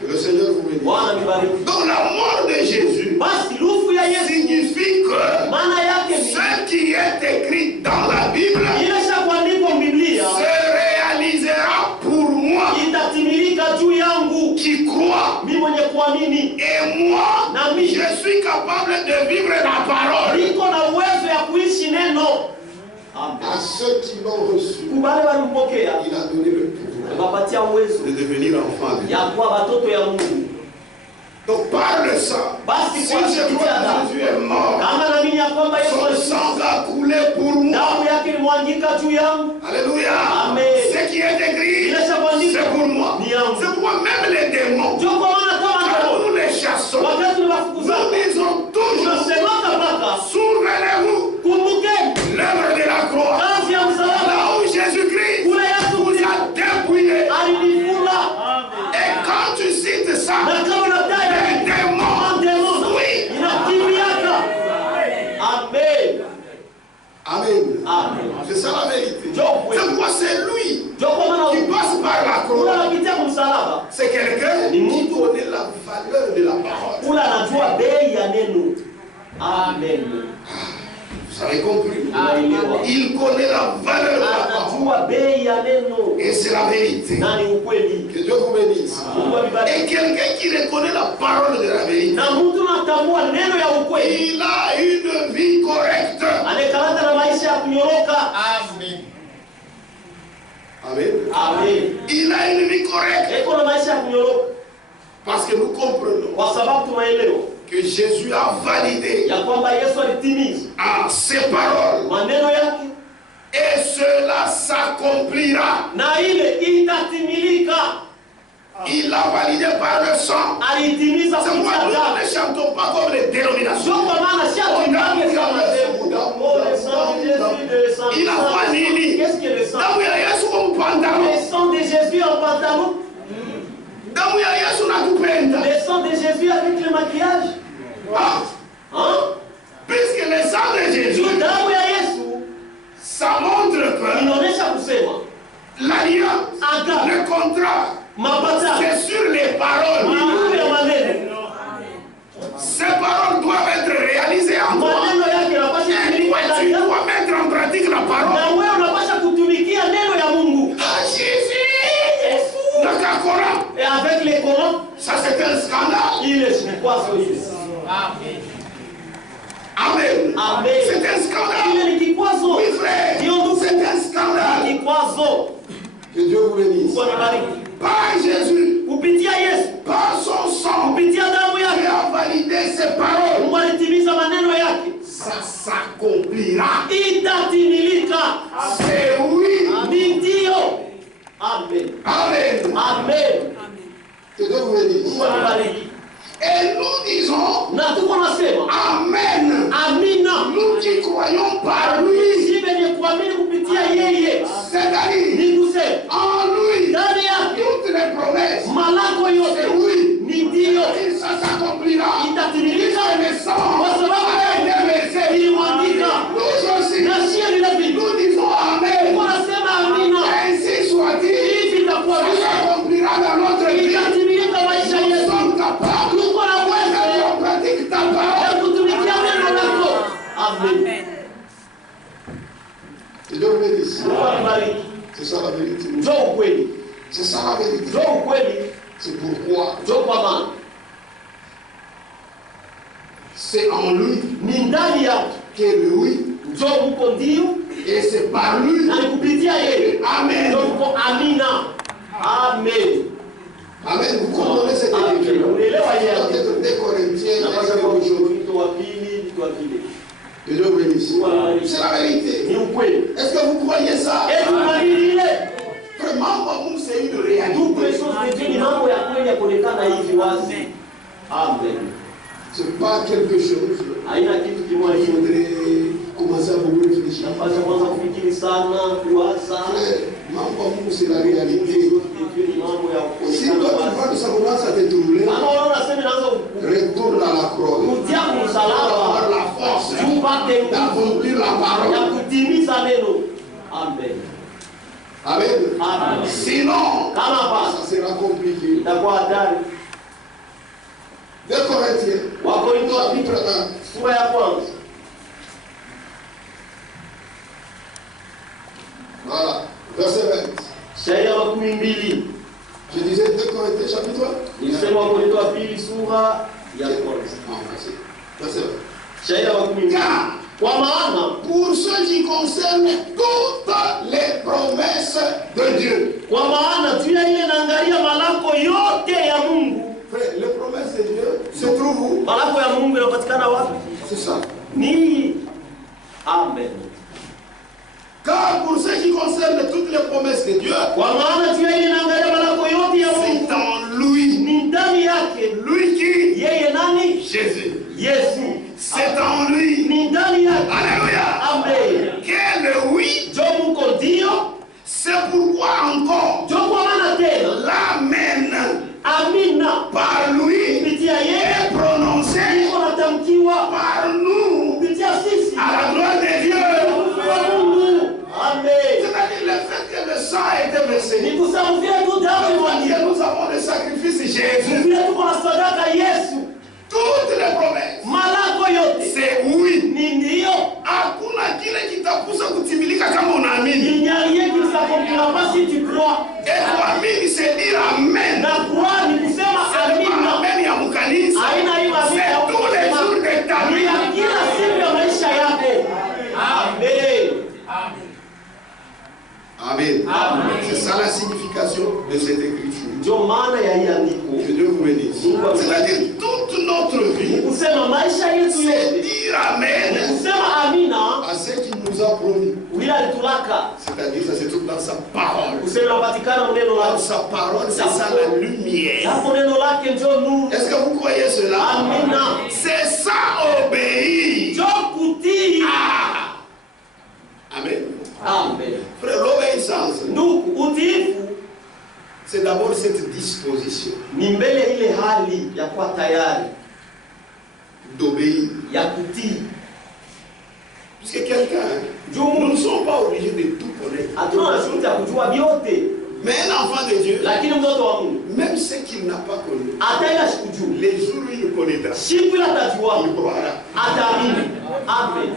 Que le Seigneur vous bénisse. Bwana nibariki. Donc la mort de Jésus Basi lufu ya Yesu signifie que maana yake ni ce qui est écrit dans la Bible ile kuandikwa Biblia se réalisera pour moi itatimilika juu yangu qui crois. mimi mwenye kuamini. Et moi, Na mimi je suis capable de vivre la parole. niko na uwezo ya kuishi neno. À ceux qui l'ont reçu, Kubale walimpokea il a donné le pouvoir wapatia uwezo de devenir enfant de Dieu. ya kuwa watoto ya Mungu. Donc par le sang, Basi si kwa je crois que Jésus est mort, kama naamini ya kwamba Yesu son alikufa, sang a coulé pour moi. damu yake ilimwangika juu yangu. Alléluia. Amen. Ce qui est écrit, c'est pour moi. Ni yangu. C'est pourquoi même les démons, Ndio kwa maana kama quand ndio nous les chassons, wakati tunafukuza nous disons toujours, tunasemaka mpaka souvenez-vous kumbukeni l'œuvre de la croix. kazi ya msalaba Là où Jésus-Christ kule Yesu vous a dépouillé. alinifula. Et quand tu cites ça, Na kama unadai les démons, oui. inakimbiaka. Amen. Amen. Amen. C'est ça la vérité. Ndio kweli. C'est pourquoi c'est lui Ndio kwa maana qui passe par la croix. unapitia msalaba. C'est quelqu'un qui connaît la valeur de la parole. Kula anajua bei ya neno. Amen. Vous avez compris? Unaelewa? Il connaît la valeur de la parole. Anajua bei ya neno. Et c'est la vérité. Na ni ukweli. Que Dieu vous bénisse. Mungu abariki. Et quelqu'un qui reconnaît la parole de la vérité, Na mtu anatambua neno ya ukweli. il a une vie correcte. Anayekamata na maisha ya kunyoroka. Amen. Amen. Amen. Il a une vie correcte. Eko na maisha ya kunyoroka. Parce que nous comprenons Kwa sababu tunaelewa que Jésus a validé ya kwamba Yesu alitimiza en ses paroles. maneno yake Et cela s'accomplira. na ile itatimilika. Il a validé par le sang. Alitimiza C'est pourquoi kupitia nous damu. ne chantons pas comme les dénominations. Sio kwa maana shati yake kama dhehebu. Oh, le sang de Qu'est-ce que le sang? Le sang de Jésus en pantalon. Le sang de Jésus avec le maquillage. Hein? Puisque le sang de Jésus, ça montre que l'alliance, le contrat, c'est sur les paroles. Ces paroles doivent être réalisées en toi. Et toi, tu dois mettre en pratique la parole. Jésus, le Coran. Et avec les Corans, ça c'est un scandale. Il est quoi ce Jésus? Amen. Amen. C'est un scandale. Oui, frère. C'est un scandale. Que Dieu vous bénisse. Par Jésus, par son sang, il a validé ses paroles. Ça s'accomplira. C'est oui. Amen. Amen. Amen. Que Dieu vous bénisse. Et nous disons Amen. Nous qui croyons par lui. C'est-à-dire en lui toutes les promesses. C'est oui. Ça s'accomplira. Le sang a été versé. Nous aussi. Nous disons Amen. Ainsi soit-il. Ça s'accomplira dans notre vie. Nous sommes capables. On pratique ta parole. Amen. Et Dieu vous bénisse. C'est ça la vérité. C'est ça la vérité. C'est pourquoi c'est en lui que le oui. Et c'est par lui. Amen. Amen. Amen. Vous comprenez cette écriture. Peut-être 2 Corinthiens aujourd'hui. Que Dieu vous bénisse. C'est la vérité. Est-ce que vous croyez ça? Vraiment, c'est une réalité. Amen. Ce n'est pas quelque chose. Il faudrait commencer à beaucoup réfléchir. C'est la réalité. Si toi tu vois que ça commence à te troubler, retourne à la croix. Avoir la force d'accomplir la parole. Amen. Amen. Sinon, ça sera compliqué. 2 Corinthiens, chapitre 1. Voilà, verset 20. Je disais 2 Corinthiens, chapitre 1. Verset 20. Car pour ce qui concerne toutes les promesses de Dieu. Frère, les promesses de Dieu se trouvent où? C'est ça. Amen. Car pour ce qui concerne toutes les promesses de Dieu, c'est en lui. Lui qui? Jésus. C'est en lui. Alléluia. Amen. Quel oui. C'est pourquoi encore l'Amen par lui est prononcé par nous à la gloire de Dieu. C'est-à-dire le fait que le sang a été versé. Nous avons le sacrifice Jésus. Toutes les promesses. C'est oui. Hakuna kile kitakuza kutimilika kama unaamini. Et kuamini c'est dire amen. C'est pas amen ya mkanisa. C'est tous les jours de ta vie. Amen. Amen. C'est ça la signification de cette écriture. Que Dieu vous bénisse. C'est-à-dire toute notre vie, c'est dire amen à ce qu'il nous a promis. C'est-à-dire ça se trouve dans sa parole. Dans sa parole, c'est ça la lumière. Est-ce que vous croyez cela? C'est ça obéir. Amen. C'est d'abord cette disposition ni mbele ile hali ya kuwa tayari d'obéir. ya kutii. Parce que quelqu'un, nous ne sommes pas obligés de tout connaître. Hatuna shuruti ya kujua vyote. Mais un enfant de Dieu, Lakini mtoto wa Mungu même ce qu'il n'a pas connu, ataenda sikujua. les jours où il le connaîtra, Siku ile atajua, il croira. ataamini. Amen.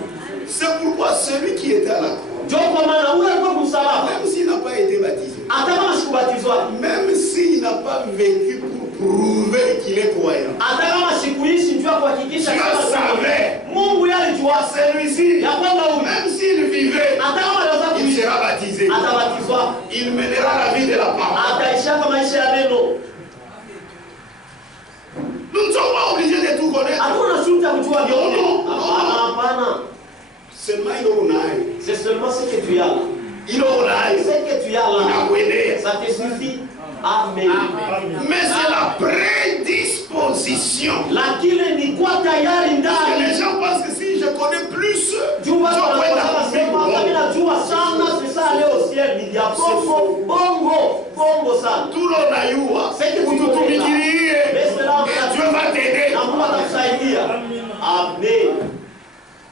C'est pourquoi celui qui était à la croix, Ndio kwa maana ule alikuwa msalaba. même s'il n'a pas été baptisé, Hata kama sikubatizwa, même s'il n'a pas vécu pour prouver qu'il est croyant, hata kama sikuishi njoo kuhakikisha Dieu kama savait, Mungu yeye alijua celui-ci, ya kwamba huyu même s'il vivait, hata kama anaweza il kuishi sera baptisé. atabatizwa, Il mènera la vie de la parole. ataishi kama maisha ya neno. Nous ne sommes pas obligés de tout connaître. Hatuna shuruti ya kujua vyote. No, no, no. Hapana, hapana. Seulement il aura C'est seulement ce que tu as là. il aura Ce que tu as là, il ça te suffit. Amen. Mais c'est la prédisposition. Lakini ni kwa tayari Et ndani. les gens pensent que si je connais plus, je Jua vais wanasema kama najua sana sasa leo ciel ni ya bongo sana. tout le naïwa, ututumikirie, et Dieu va t'aider. Na Mungu atakusaidia. Amen.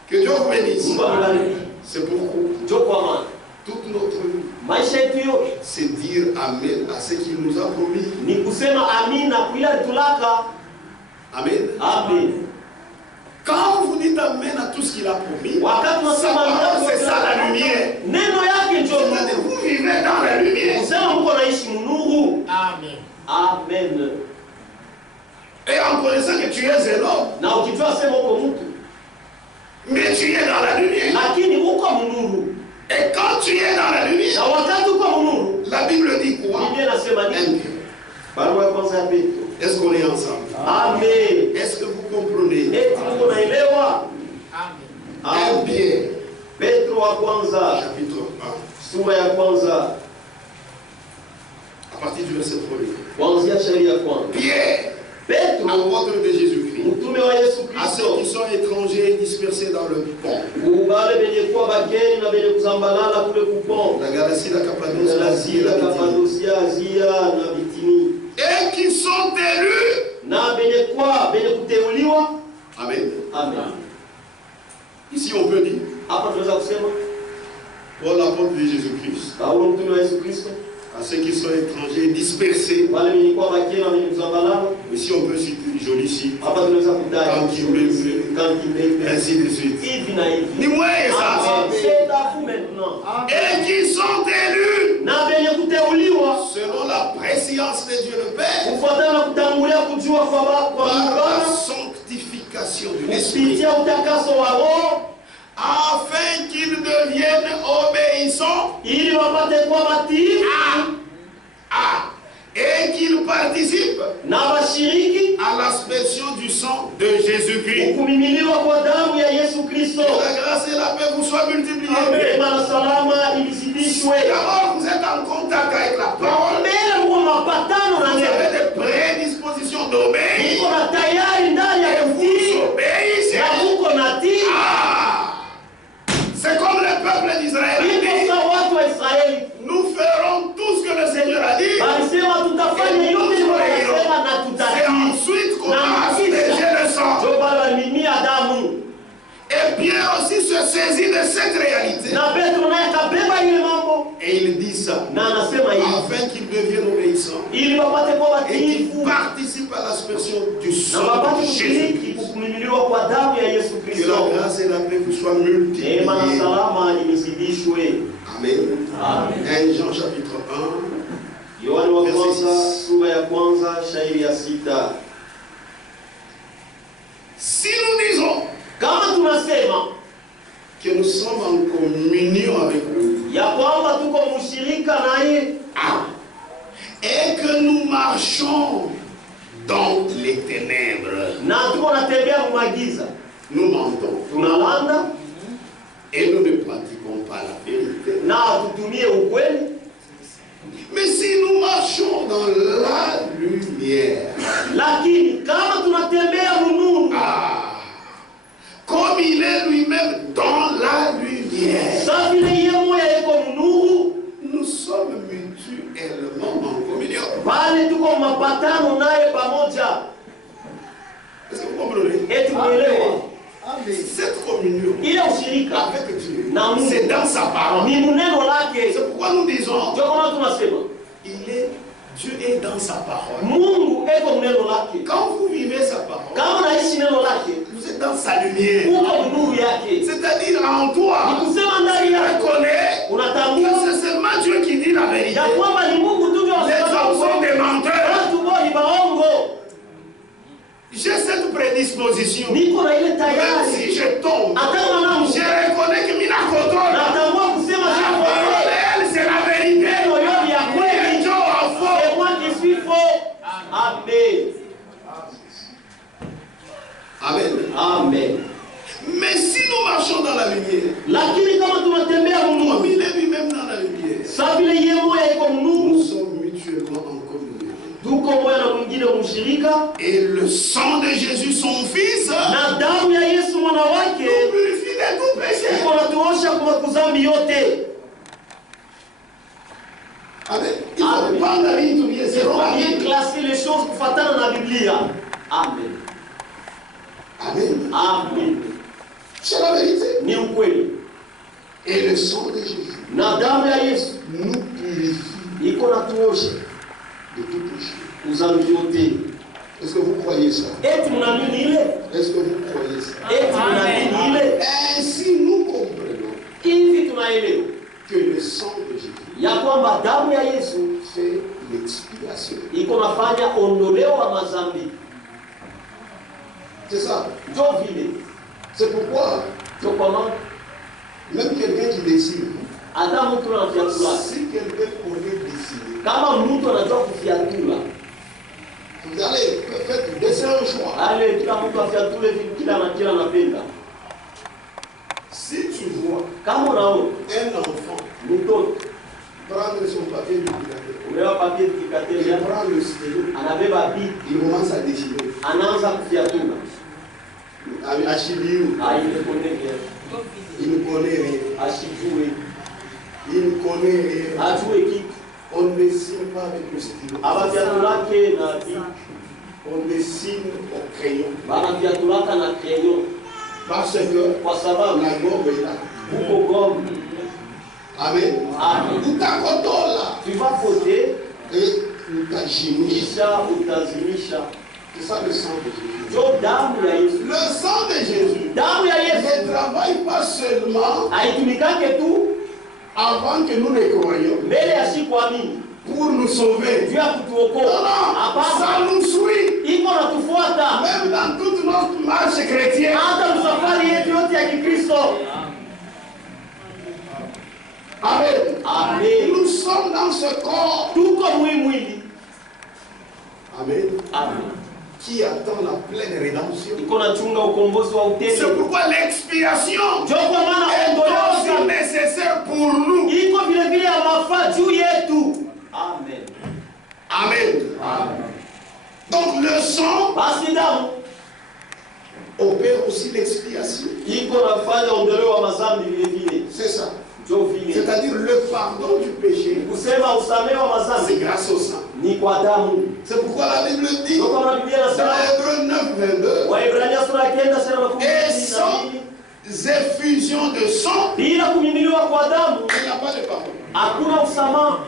Que Dieu vous bénisse. Mungu akubariki. C'est pourquoi Ndio kwa maana toute notre vie, maisha yetu yote c'est dire Amen à ce qu'il nous a promis. ni kusema amina kuila tulaka. Amen. Amen. Quand vous dites Amen à tout ce qu'il a promis, Wakati sa tunasema parole, c'est ça la lumière. neno yake ndio C'est-à-dire vous vivez dans la lumière. kusema mko naishi mnuru. Amen. Amen. Et en connaissant que tu es un homme, Na ukijua sema uko mtu mais tu es dans la lumière. lakini uko mnuru. Et quand tu es dans la lumière, Na wakati uko mnuru, la Bible dit quoi? Biblia inasema nini? Barua ya kwanza ya Petro. Est-ce qu'on est ensemble? Amen. Est-ce que vous comprenez? Eti Mungu naelewa. Amen. 1 Pierre, Petro wa kwanza, chapitre 1, sura ya kwanza, à partir du verset 1er. kuanzia shairi ya kwanza. Pierre, Petro, apôtre de Jésus-Christ, mtume wa Yesu à ceux qui Kristo, sont étrangers et dispersés dans le pont, ubale benye kuwa bageni na benye kuzambalala kule kupon, la Galatie, la Cappadoce, na l'Asie et Asia, la Bithynie, Kapadosia, Azia na Bitini, et qui sont élus. na benye kuteuliwa. Amen. Amen. Ici, on peut dire, Hapa tunaweza kusema Paul, l'apôtre de Jésus-Christ, Paulo mtume wa Yesu Kristo, à ceux qui sont étrangers et dispersés. wale benye kuwa bageni na benye kuzambalala. Ici, on peut citer une jolie cite, Hapa tunaweza kudai Kankimbembe, ainsi de suite. hivi na hivi. Ni moi, ça. Amen. C'est à vous maintenant. Et qui sont élus Na benye kuteuliwa selon la préscience de Dieu le Père, kufuatana na kutangulia kujua kwa par la Baba sanctification de l'Esprit, kupitia utakaso wa Roho afin qu'ils deviennent obéissants ili wapate kuwa matiifu et qu'ils participent na washiriki à l'aspersion du sang de Jésus-Christ. kumimiliwa kwa damu ya Yesu Kristo. Que la grâce et la paix vous soient multipliées. Neema na salama ilizidishwe. D'abord, vous êtes en contact avec la parole. Mbele mko mapatano na Vous neno. avez des prédispositions d'obéir. Mko na tayari ndani ya Et vous kutii obéissez. na mko na tii. C'est comme le peuple d'Israël a Hivyo dit. sa watu wa Israeli Nous ferons tout ce que le Seigneur a dit. walisema tutafanya yote iliyosema na C'est tutatii. ensuite qu'on a aspergé le sang. Ndio Baba alimimia damu. Et Pierre aussi se saisit de cette réalité. Na Petro naye akabeba ile mambo Et il dit ça. na anasema hivi Afin qu'ils deviennent obéissants. ili wapate kuwa Et qu'ils watiifu participent à l'aspersion du na sang wapate de kushiriki Jésus-Christ. kumimiliwa kwa damu ya Yesu Que Kristo. la grâce et la paix vous soient multipliées. Neema na salama imezidishwe. Amen. Amen. 1 Jean chapitre 1. Yohana wa Verset kwanza 6. sura ya kwanza shairi ya 6. Si nous disons Kama tunasema que nous sommes en communion avec lui ya kwamba tuko mshirika naye et que nous marchons dans les ténèbres, na tuko natembea mumagiza, nous mentons tunalanda et nous ne pratiquons pas la vérité. na tutumie ukweli. Mais si nous marchons dans la lumière, Lakini kama tunatembea munuru comme il est lui-même dans la lumière, sa vile yeye moya yeko munuru, nous sommes mutuellement en communion. Pale tuko mapatano naye pamoja. Est-ce que vous comprenez? Eti mwelewa. Cette communion Ile ushirika avec Dieu, na Mungu, c'est dans sa parole. ni muneno lake. C'est pourquoi nous disons, Ndio kama tunasema Dieu est dans sa parole. Mungu eko muneno lake. Quand vous vivez sa parole, Kama unaishi neno lake, vous êtes dans sa lumière. uko nuru yake. C'est-à-dire en toi, Ni kusema ndani tu yako reconnais unatambua que c'est seulement Dieu qui dit la vérité. ya kwamba ni Mungu tu ndio Les hommes sont des menteurs. watu bora ni baongo. J'ai cette prédisposition. Niko na ile Même tayari. si je tombe, Hata kama namu je reconnais que mina kotola. natambua kusema La jambo parole, hili. elle, c'est la vérité. Neno yote ya Et kweli. Dieu en C'est faux. moi qui suis faux. Amen. Amen. Amen. Mais si nous marchons dans la lumière, Lakini kama tunatembea comme munuru, il est lui-même dans la lumière, sa vile yeye moya iko nous munuru, sommes mutuellement en communion. tuko moya na mwingine mshirika, Et le sang de Jésus, son Fils, na damu ya Yesu mwana nous wake purifie de tout péché. iko natuosha kwa kuzambi yote. Amen. Il faut prendre la ligne, c'est Il faut la bien Bible. classer les choses kufatana na Biblia. Amen. Amen. Amen. C'est la vérité. Ni ukweli. Et le sang de Jésus Na damu ya Yesu nous purifie iko natuosha de tout péché. kuzambi yote. Est-ce que vous croyez ça? Eti mnaamini ile? Est-ce que vous croyez ça? Eti mnaamini ile? Ainsi, nous comprenons Hivi tunaelewa que le sang de Jésus ya kwamba damu ya Yesu fait l'expiation. iko nafanya ondoleo wa mazambi. C'est ça. Ndio vile. C'est pourquoi Ndio kwa maana même quelqu'un qui décide, hata mtu anafiatula. si quelqu'un connaît décider, Kama mtu anajua kufiatula, vous allez faire laisser un choix. ale kila mtu afiatule vitu kila anapenda. Si tu vois Kama unaona un enfant mtoto prendre son papier liquidateur, umewa papie kikatele il prend le stylo, anabeba bitu il commence à déchirer. anaanza kufiatula. Achille, Ailekoneke il ne connaît rien. ashijue Il ne connaît rien. ajue kitu On ne dessine pas avec le stylo. abafiatulake na bitu On dessine au crayon. banafiatulaka na crayon Parce que kwa sababu la gomme est là. huko gomme. Amen. Amen. Nous t'accordons là. Tu vas poter Et nous t'agions. kisha utazimisha. C'est ça le sang de Jésus. Ndio damu ya Yesu. Le sang de Jésus Damu ya Yesu ne travaille pas seulement haitumikake tu avant que nous ne croyions mbele ya siku amini pour nous sauver. juu ya Non, kutuokoa. non, Hapana, ça nous suit. iko natufuata Même dans toute notre marche chrétienne. hata msafari yetu yote ya Kikristo. Amen. Amen. Nous sommes dans ce corps. Tuko mwili. Amen. Amen. Qui attend la pleine rédemption. Iko nachunga ukombozi wa C'est utele. pourquoi l'expiation Ndio kwa maana est aussi ondoleo nécessaire pour nous. iko vile vile ya mafaa juu yetu. Amen. Amen. Amen. Donc le sang Basi damu opère aussi l'expiation. iko nafanya ondoleo wa mazambi vile vile. C'est ça. Ndio vile. C'est-à-dire le pardon du péché. Kusema usamehe wa C'est mazambi grâce au sang. ni kwa damu. C'est pourquoi la Bible dit Ndio kwa maana Biblia dans inasema Hébreux 9, 22, Waebrania sura ya 9 sura ya 10 et sans effusion de sang, bila kumimiliwa kwa damu il n'y a pas de pardon. hakuna usamaha.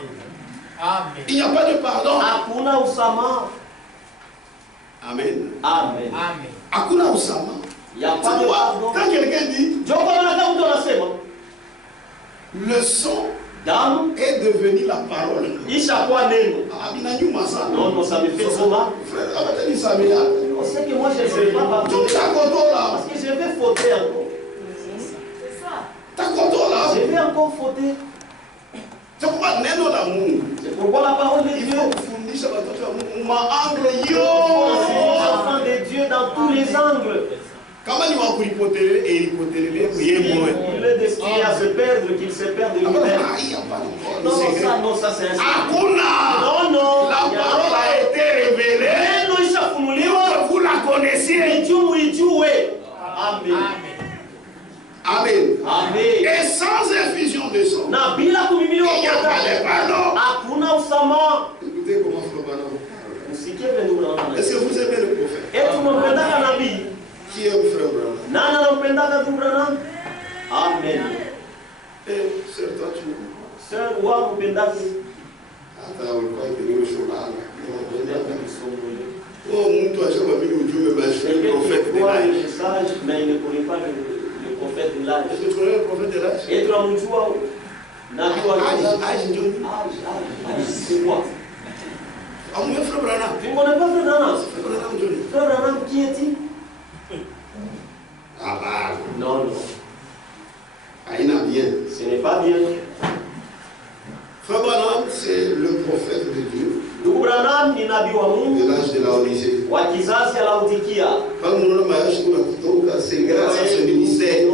Amen. Il n'y a pas de pardon. Hakuna usamaha. Amen. Amen. Amen. Hakuna usama. Ya C'est pale pourquoi pardon. quand quelqu'un dit Ndio kwa maana kama mtu anasema le sang damu est devenu la parole. isha kuwa neno. Ah, binanyuma sana. Non, non, ça me fait trop mal. Frère, abateli samia. On sait que moi je ne serai pas pardonné Tu t'accordes là. parce que je vais fauter encore. T'accordes là. Je vais encore fauter. C'est pourquoi neno la Mungu. C'est pourquoi la parole de Il Dieu faut kufundisha watoto wa Mungu maangle enseigner les yo. enfants de Dieu dans tous les angles. Kama ni wa kulipotelele elipotelele yeye mwenyewe. Il est destiné à se perdre, qu'il se perde lui-même. Ah, il y a pas de Non, ça c'est un secret. Hakuna. Non, non. La parole a été révélée. Neno ishafunuliwa. Que vous la connaissiez. Ijue. Amen. Amen. Amen. Et sans effusion de sang. Na bila kumimiliwa Il n'y a kwa pas de damu pardon. hakuna usamaha. Écoutez comment Frère Est-ce que vous aimez le prophète? Qui aime frère Branham? Amen. Et sœur, toi tu m'aimes? Sœur, attends, on croit que nous sommes là. Oh, mon toi, j'ai pas vu le Dieu, mais je suis le prophète de l'âge. Mais il ne connaît pas le prophète de l'âge. Est-ce que tu connais le prophète de l'âge? Et tu as mon joie. C'est quoi? Ah, mon frère Branham. Tu ne connais pas frère Branham? Frère Branham, Johnny. Frère Branham, qui est-il? Ah bah. Non. Ah, il n'a bien. Ce n'est pas bien. Frère Branham, c'est le prophète de Dieu. Ndugu Branham ni nabii wa Mungu. De l'âge de la Odyssée. Wa kizazi ya Laodikia. Kama unaona maisha kuna kutoka, c'est grâce à ce ministère.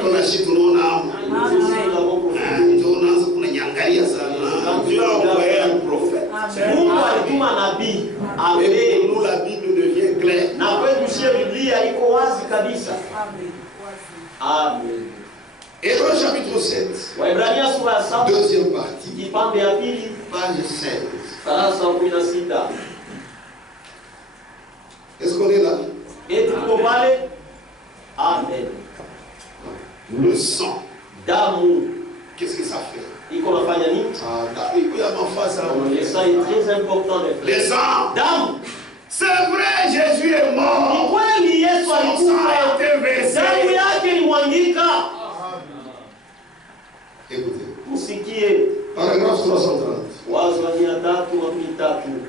Tunaishi tunaona ndio unaanza kunyangalia sana. Dieu a envoyé un prophète. Mungu alituma nabii. Amen. Nous la Bible devient claire. Na kwetu shia Biblia iko wazi kabisa. Amen. Hébreux chapitre 7. Waebrania sura ya 7. Deuxième partie. Kipande ya pili. Page 16. Kurasa 16. Est-ce qu'on est là? Et tuko pale. Amen. Le sang. Damu. Qu'est-ce que ça fait? Iko nafanya nini? Damu iko ya mafasa. Le sang est très important. Le sang. Damu. C'est vrai, Jésus est mort. Ni kweli Yesu alikufa. Damu yake ilimwagika. Écoutez. Musikie. Paragraphe 330. Wazo wa 313.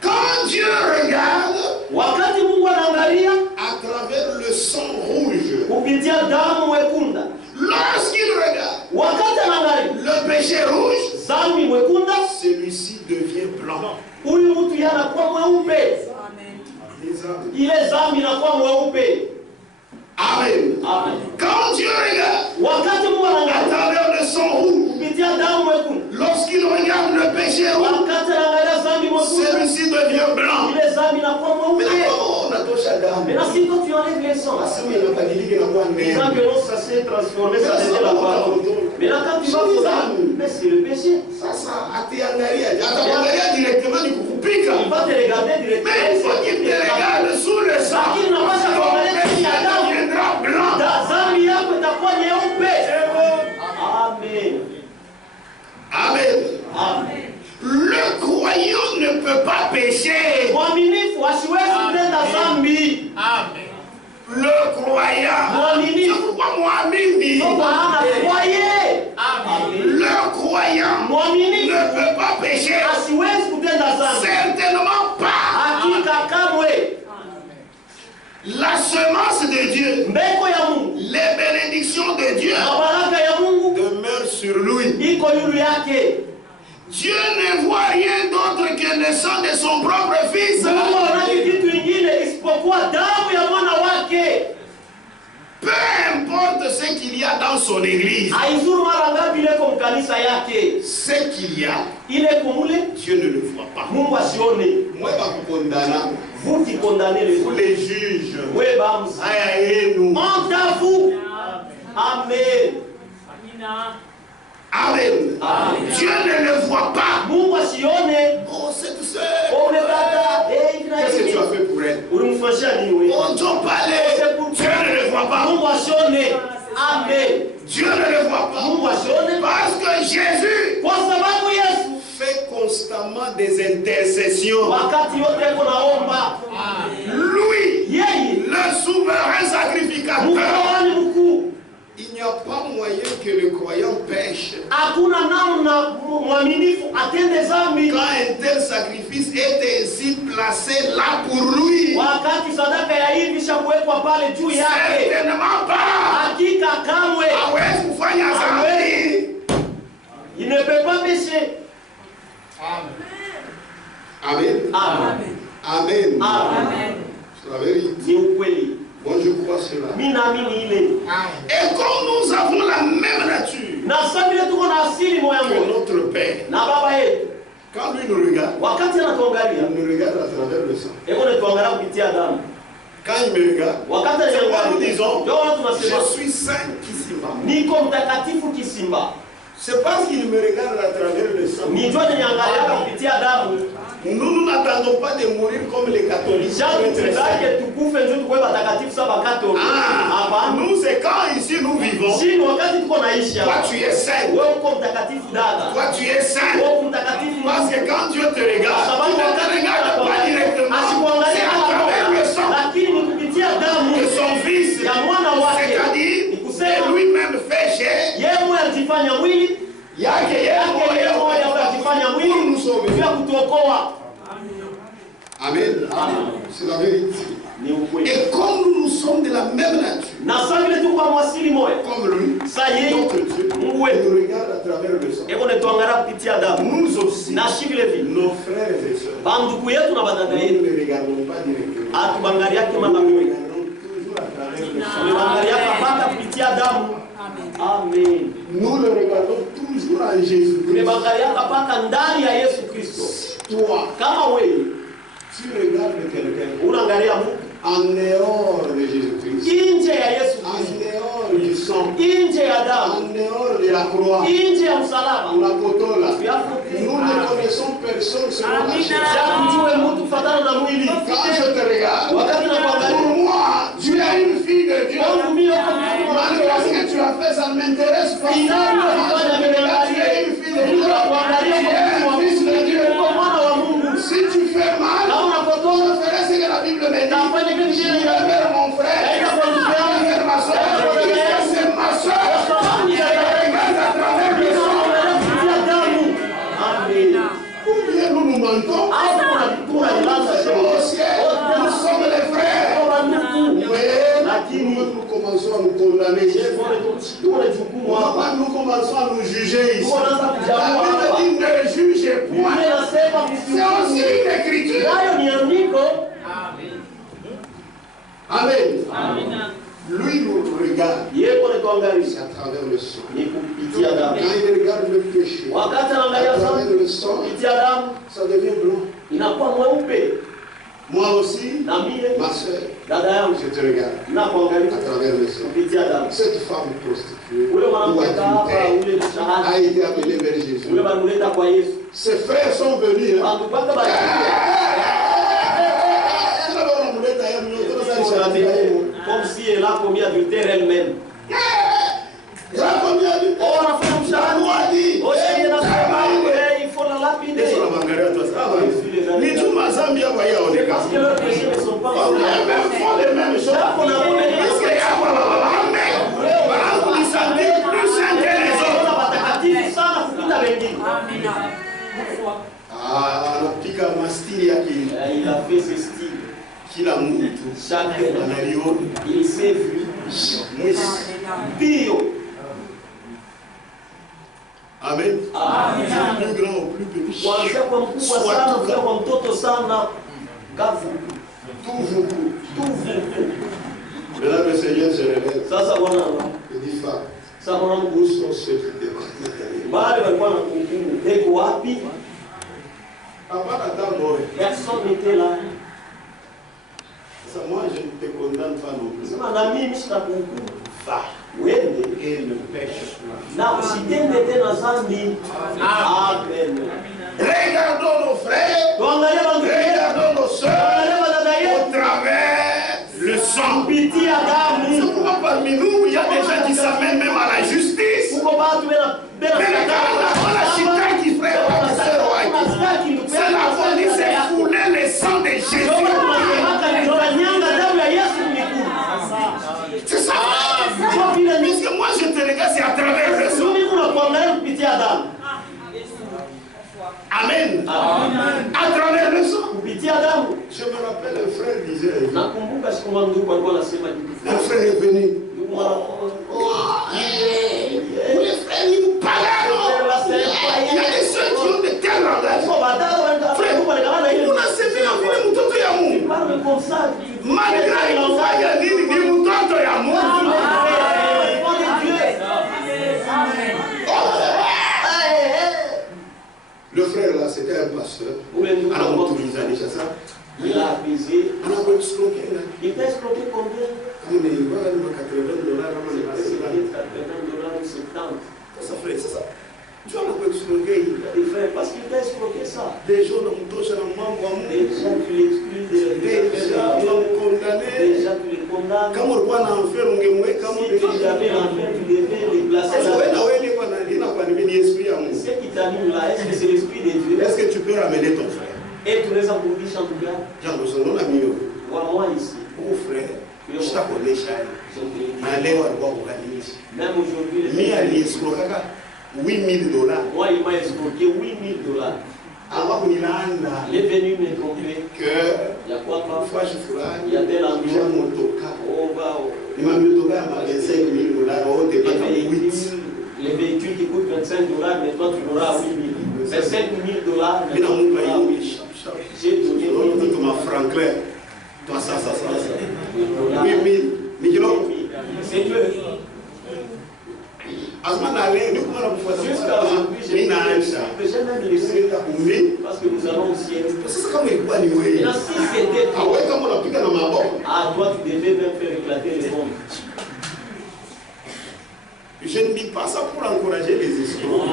Quand Dieu regarde, wakati Mungu anaangalia à travers le sang rouge, kupitia damu wekunda, lorsqu'il regarde, wakati anaangalia le péché rouge, dhambi wekunda, celui-ci devient blanc. Huyu mtu yanakuwa mweupe. Ile dhambi inakuwa mweupe. Amen. Amen. Quand Dieu regarde, wakati Mungu anaangalia à travers le sang rouge, kupitia damu wekunda, lorsqu'il regarde le péché rouge, wakati anaangalia dhambi wekunda, celui-ci devient blanc. ile dhambi inakuwa mweupe. Mais là, si toi tu enlèves les sangs, ça s'est transformé, ça devient la parole. Mais là, quand tu vas au dame, mais c'est le péché. Il va te regarder directement. Mais il faut qu'il te regarde sous le sang. Il n'a pas à regarder si la dame deviendra blanc. Dhambi yako itakuwa nyeupe. Amen. Amen. Amen. Le croyant ne peut pas pécher. Mwaminifu hasiwezi kutenda dhambi. Amen. Le croyant. Mwaminifu. Pourquoi mwamini? Le croyant Mwaminifu ne peut pas pécher. hasiwezi kutenda dhambi. Certainement pas. Hakika kamwe. La semence de Dieu, mbeko ya Mungu, les bénédictions de Dieu baraka ya Mungu demeurent sur lui. Iko yulu yake. Dieu ne voit rien d'autre que le sang de son propre fils. Mungu anaona kitu kingine isipokuwa damu ya mwana wake. Peu importe ce qu'il y a dans son église. Haizuru mara ngapi ile kwa kanisa yake. Ce qu'il y a, ile kumule, Dieu ne le voit pas. Mungu asione. Moi ba kukondana. Vous qui condamnez les vous les juges. Oui, bah, nous. Honte à vous. Amen. Amen. Amen. Dieu ne le voit pas. Mungu asione. Oh, cette sœur. Oh, le dada. Qu'est-ce que tu as fait pour elle? On Dieu ne le voit pas. Mungu asione. Amen. Dieu ne le voit pas. Mungu asione. Parce que Jésus kwa sababu Yesu fait constamment des intercessions. Wakati yote kunaomba. Lui, yeye, le souverain sacrificateur. Il n'y a pas moyen que le croyant pêche. Hakuna namna mwaminifu atende dhambi. Quand un tel sacrifice est ainsi placé là pour lui. Wakati sadaka ya hivi shakuwekwa pale juu yake. Certainement pas. Hakika kamwe. Hawezi kufanya dhambi. Il ne peut pas pécher. Amen. Amen. Amen. Amen. C'est la vérité. Ni ukweli. Moi je crois cela. Mimi naamini ile. Et comme nous avons la même nature. Na sababu ile tuko na asili moja moja. Notre Père. Na baba yetu. Quand lui nous regarde. Wakati anatuangalia. Il nous regarde à travers le sang. Eko netuangalia kupitia damu. Quand il me regarde. Wakati ananiangalia. Nous disons. Je suis saint Kisimba. Niko mtakatifu Kisimba. C'est parce qu'il me regarde à travers le sang. Nijua niangalia n'attendons pas de mourir comme les catholiques. Nous, c'est quand ici nous vivons. Toi, tu es saint. Toi, tu es saint. Parce que quand Dieu te regarde, il ne te regarde pas directement. C'est à travers le sang de son fils. C'est-à-dire, c'est lui-même fait chair. Amen. C'est la vérité. Et comme nous sommes de la même nature, comme lui, notre Dieu, nous regarde à travers le sang. Nous aussi, nos frères et sœurs, nous ne les regardons pas directement. Nous regardons toujours à travers le sang. Amen. Nous le regardons toujours en Jésus-Christ. Si toi, tu regardes quelqu'un en dehors de Jésus-Christ, en dehors du sang, en dehors de la croix, ou la potola, nous ne connaissons personne selon la chair. Quand je te regarde, pour moi, tu es une fille de Dieu. Malgré ce que tu as fait, ça ne m'intéresse pas. Tu es une fille de Dieu. Tu es un fils de Dieu. Si tu fais mal, je ferai ce que la Bible me dit. J'irai vers mon frère, vers ma soeur. C'est ma soeur. Je regarde à travers le sang. Combien nous nous mentons? Au ciel, nous sommes les frères. Mais nous commençons à nous condamner. Nous commençons à nous juger ici. La Bible dit ne jugez point. C'est aussi une écriture. Amen. Lui nous regarde. C'est à travers le sang. Quand il regarde le péché, à travers le sang, ça devient blanc. Moi aussi, ma soeur, je te regarde à travers le sang. Cette femme prostituée ou adultère a été amenée vers Jésus. Ses frères sont venus. Comme si elle a commis adultère elle-même. Elle a commis adultère. Oh, la femme dit. Oh, il faut la lapider. Parce que leurs péchés ne sont pas font les mêmes choses. Parce qu'il y a plus saint que les autres. Anapika mastiri yake. Il a fait ce style. Kila mtu analiona. Il s'est vu. Bio. Amen. Plus grand ou plus petit. Kuanzia kwa mkubwa sana mpaka kwa mtoto sana. Kavu. Tout Maintenant le Seigneur se révèle. Sasa Bwana il dit femme. Sasa mwanangu Où sont ceux qui débattent? Bale walikuwa na kumbukumbu. Eko wapi? Avant d'attendre, personne n'était là. Ça, moi je ne te condamne pas non plus. Sema na mimi sitakuhukumu. Va. Wende et ne pêche pas. Na usitende tena dhambi. Amen. Regardons nos frères. Regardons nos soeurs. Au travers le sang. C'est pourquoi parmi nous, il y a des gens qui s'amènent même à la justice. Mais regarde la chita qui frère, c'est la police, c'est fouler le sang de Jésus. C'est ça. Puisque moi je te regarde, c'est à travers le sang. Amen. À travers le sang. Je me rappelle, un frère disait. Un frère est venu. Les frères, ils nous parlent. Il y a des soeurs qui ont de tels langages. Frère, on a servi la vie de Moutoto Yamou. Malgré il y a dit Moutoto Yamou. Le frère là, c'était un pasteur. Alors, il a avisé. Il t'a escroqué combien? $80. Ça, frère, c'est ça. Tu vas me escroquer. Parce qu'il t'a escroqué $70. ça. Déjà, tu l'exclus de déjà, tu vas me condamner. Déjà, tu les condamnes. Comme on voit en enfer, on est Si tu avais l'enfer, tu devais les placer là. Ce qui t'anime là, est-ce que c'est l'Esprit de Dieu? Est-ce que tu peux ramener ton frère? Et tu les as pour dire en tout cas. Vois-moi ici. Mon frère, je t'appelle Chai. Même aujourd'hui, $8,000. moi, il m'a escroqué $8,000. Il est venu me tromper. Il y a quoi parfois? Il y a tel endroit. On va les véhicules qui coûtent $25, mais toi tu l'auras à $8,000. Mais $5,000, j'ai donné Franklin. Toi, ça. 8,000. C'est Dieu. Jusqu'à aujourd'hui, j'ai même laissé parce que nous allons au ciel. Et là, si c'était toi, toi tu devais même faire éclater les bombes. Je ne dis pas ça pour encourager les escrocs.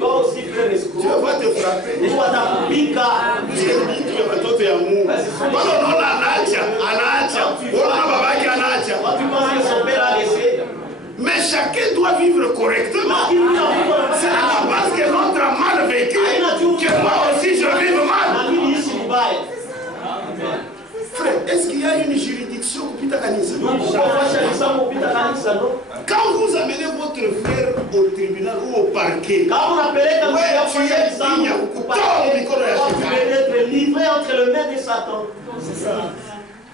Toi aussi, frère escroc. Dieu va te frapper. Tu vas t'appliquer. Tu penses que son père a laissé? Mais chacun doit vivre correctement. C'est à la base que l'autre a mal vécu que moi aussi je vive mal. Frère, est-ce qu'il y a une juridiction au Pitakanisa? Quand vous amenez votre frère au tribunal ou au parquet, tu devais être livré entre les mains de Satan.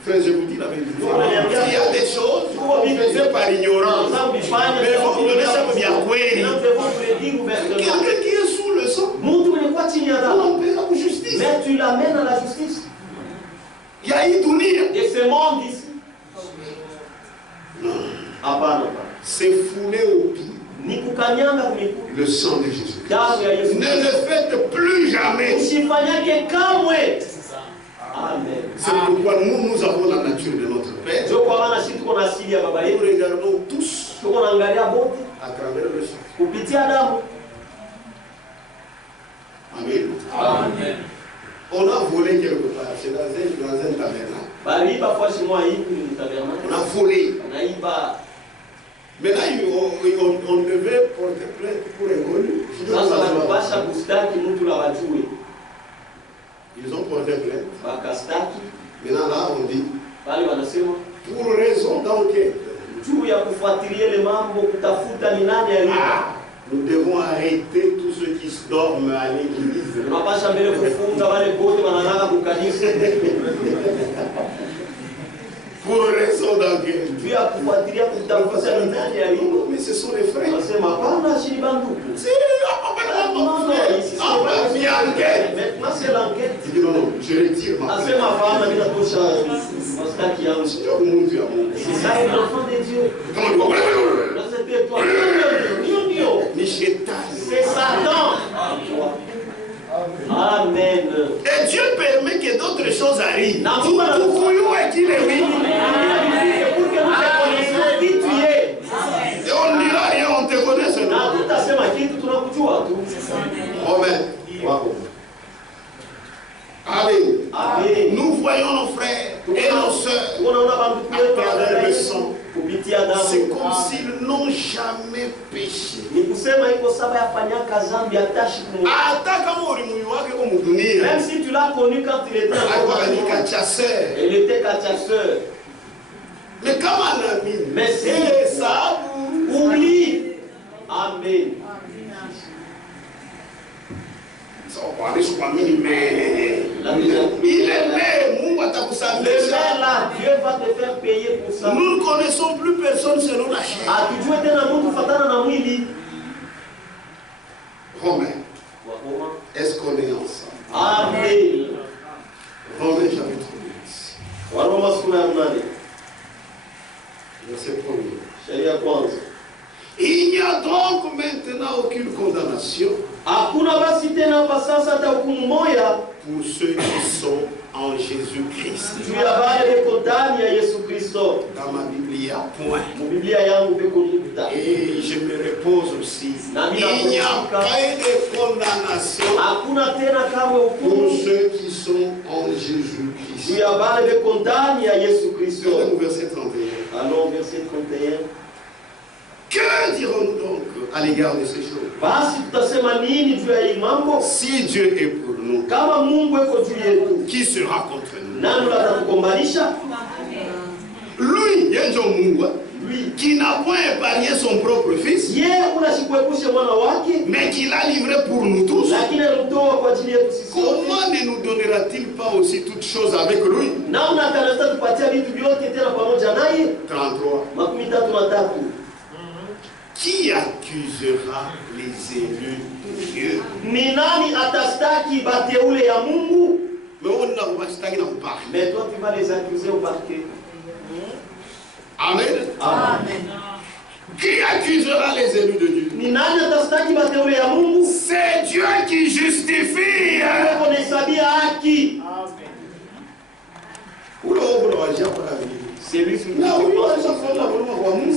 Frère, je vous dis la vérité. Il y a des choses que vous faites par ignorance. Mais il faut que vous donnez ça pour bien. Quelqu'un qui est sous le sang, on paiera pour justice. Mais tu l'amènes à la justice. Il y a une dunia. Et ce monde ici. C'est foulé au pied le sang de Jésus. Ne le faites plus jamais. Amen. C'est pourquoi nous avons la nature de notre Père. Nous regardons tous à travers le sang. Amen. Amen. On a volé quelque part. C'est dans un tabernacle. On a volé. Maintenant, on devait porter plainte pour un vol. Ils ont porté plainte. Maintenant, là, on dit, pour raison d'enquête, nous devons arrêter tous ceux qui se dorment à l'église. Pour raison d'enquête. Mais ce sont les frères. Maintenant c'est l'enquête. Il dit non, je retire ma plainte. C'est ça l'enfant de Dieu. C'est Satan. Amen. Et Dieu permet que d'autres choses arrivent. Pour que nous connaissions qui tu es. Et on ne dira rien, on te connaît seulement. Amen. Allez. Nous voyons nos frères et nos soeurs à travers le sang. C'est comme s'ils n'ont jamais péché. Même si tu l'as connu quand il était il était cachasseur. Mais comme un ami, mais si ça oublie. Amen. Il est né, Dieu va te faire payer pour ça. Nous ne connaissons plus personne selon la chair. Romain. Est-ce qu'on est ensemble? Amen. Romain chapitre 8. Verset 1er. Il n'y a donc maintenant aucune condamnation pour ceux qui sont en Jésus-Christ. Juu ya wale beko ndani ya Yesu Kristo. Dans ma Bible, point. Mu Biblia yangu beko nukta. Et je me repose aussi. Il n'y a pas de condamnation hakuna tena kamwe hukumu pour ceux qui sont en Jésus-Christ. juu ya wale beko ndani ya Yesu Kristo. Verset 31. Alors verset 31. Que dirons-nous donc à l'égard de ces choses? Basi tutasema nini juu ya hii mambo? Si Dieu est pour nous, Kama Mungu yuko juu yetu, qui sera contre nous? nani atatukombanisha? Lui, qui n'a point épargné son propre fils, mais qui l'a livré pour nous tous, comment ne nous donnera-t-il pas aussi toutes choses avec lui? 33. Qui accusera les élus de Dieu? Ni nani atastaki bateule ya Mungu? Mais toi tu vas les accuser au parquet. Amen. Amen. Qui accusera les élus de Dieu? Ni nani atastaki bateule ya Mungu? C'est Dieu qui justifie. Amen. C'est lui qui nous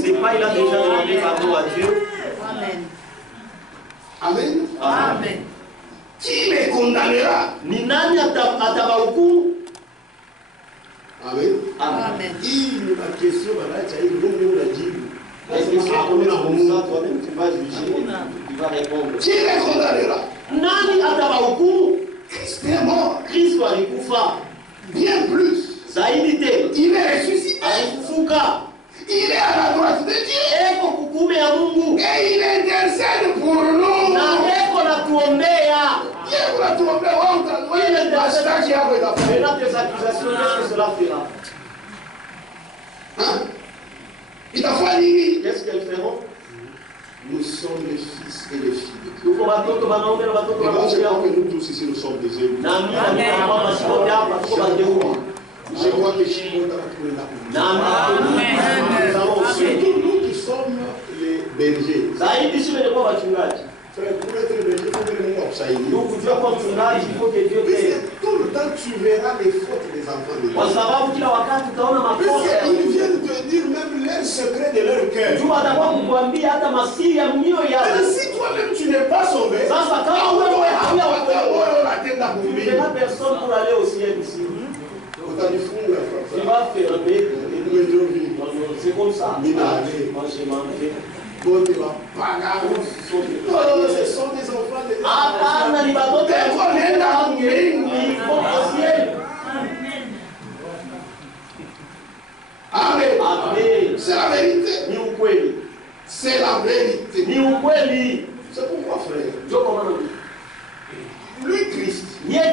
c'est pas il a déjà demandé pardon à Dieu. Amen. Amen. Amen. Qui les condamnera? Ni nani atabahukumu? Amen. Amen. Il la question toi-même tu vas juger, tu vas répondre. Qui les condamnera? Nani atabahukumu? Christ est mort. Kristo alikufa. Bien plus. Zaidi tena. Il est ressuscité. Alifufuka. Il est à la droite de Dieu. Eko kukume ya Mungu. Et il intercède pour nous. Na eko natuombea. Eko natuombea wao ile mashtaki yako itafanya. Na tes accusations, qu'est-ce que cela fera? Hein? Itafanya nini? Qu'est-ce qu'elles feront? Nous sommes les fils et les filles. Tuko watoto wanaume na watoto wanawake. Je crois wanawake. que nous tous ici nous sommes des élus. Na mimi na mama sio hapa tuko wateule. Je crois que Shimon a trouvé la Amen. Surtout nous qui sommes les bergers. Zaidi sisi ndio wachungaji. Frère, pour être berger, il faut que nous observions. Donc kujua kwa mchungaji il faut que Dieu t'aide. Tout le temps tu verras les fautes des enfants de Dieu. Kwa sababu kila wakati utaona makosa ya Ils viennent te dire même les secrets de leur cœur. Dieu atakuwa kukuambia hata masiri ya mioyo yao. Mais si toi-même tu n'es pas sauvé, sasa kama wewe hauyaatenda tu kumbili. n'as personne pour aller au ciel ici. Utanifunga Tu vas fermer. C'est comme ça. Minale. Moi j'ai mangé. Ce sont des enfants de Dieu. Hapana ni watoto wa ciel. Amen. Amen. C'est la vérité. Ni ukweli. C'est la vérité. Ni ukweli. C'est pourquoi, frère, Ndio kwa maana lui Christ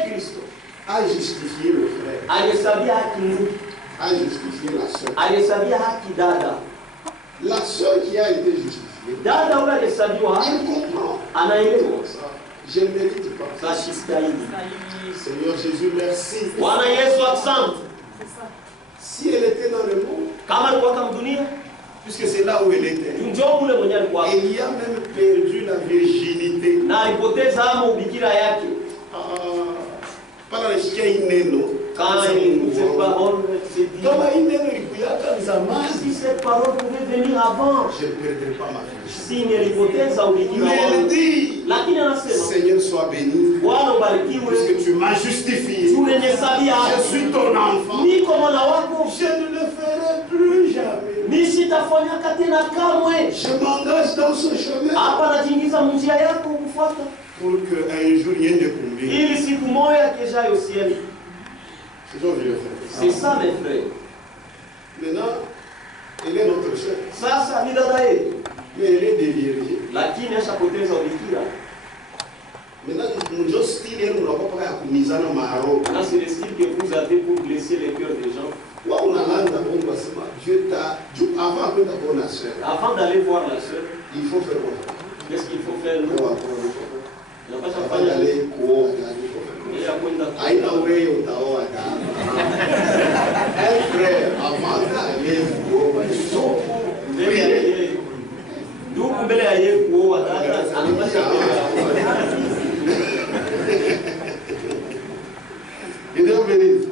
Kristo a justifié le frère, alihesabia haki ndugu, a justifié la sœur. alihesabia haki dada. La sœur qui a été justifiée, Dada ule alihesabiwa haki, elle comprend. anaelewa. Je ne mérite pas. Sashistahili. Seigneur Jésus, merci. Bwana Yesu asante. Si elle était dans le monde, Kama alikuwa kama dunia, puisque c'est là où elle était, njoo ule mwenye alikuwa. elle y a même perdu la virginité. Na alipoteza ama ubikira yake. Para nasikia ineno. Quand cette parole s'est dit, Kama ineno ilikuwa zamani, si cette parole pouvait venir avant, je ne perdrai pas ma vie. si nilipoteza ubikira Mais elle wangu. dit, Lakini anasema, Seigneur soit béni, Bwana ubarikiwe, puisque tu m'as justifié. tunenihesabia Je haki. suis ton enfant. Niko mwana wako, Je ne le ferai plus jamais. mimi sitafanyaka tena kamwe. Je m'engage dans ce chemin Hapa najiingiza njia yako kufuata, pour qu'un jour il y ait des combines. ili siku moja kesha au ciel. C'est ça, vieux frère. C'est ça mes frères. Maintenant, elle est notre chef. Sasa ni dada yetu, Mais elle est déviergée. lakini ashapoteza ubikira. Maintenant, nous style, nous n'avons pas à kumizana maro. Là c'est le style que vous avez pour blesser les cœurs des gens. On a l'âne on va se dire, Dieu t'a, avant de t'avoir la sœur, Avant d'aller voir la sœur, il faut faire quoi? qu'est-ce qu'il faut faire? On va prendre Il n'y a pas avant de d'aller kuoga. Aina wewe utaoa dada. Un frère, avant d'aller kuoga, ndugu mbele ya yeye kuoa dada anapasha il est béni.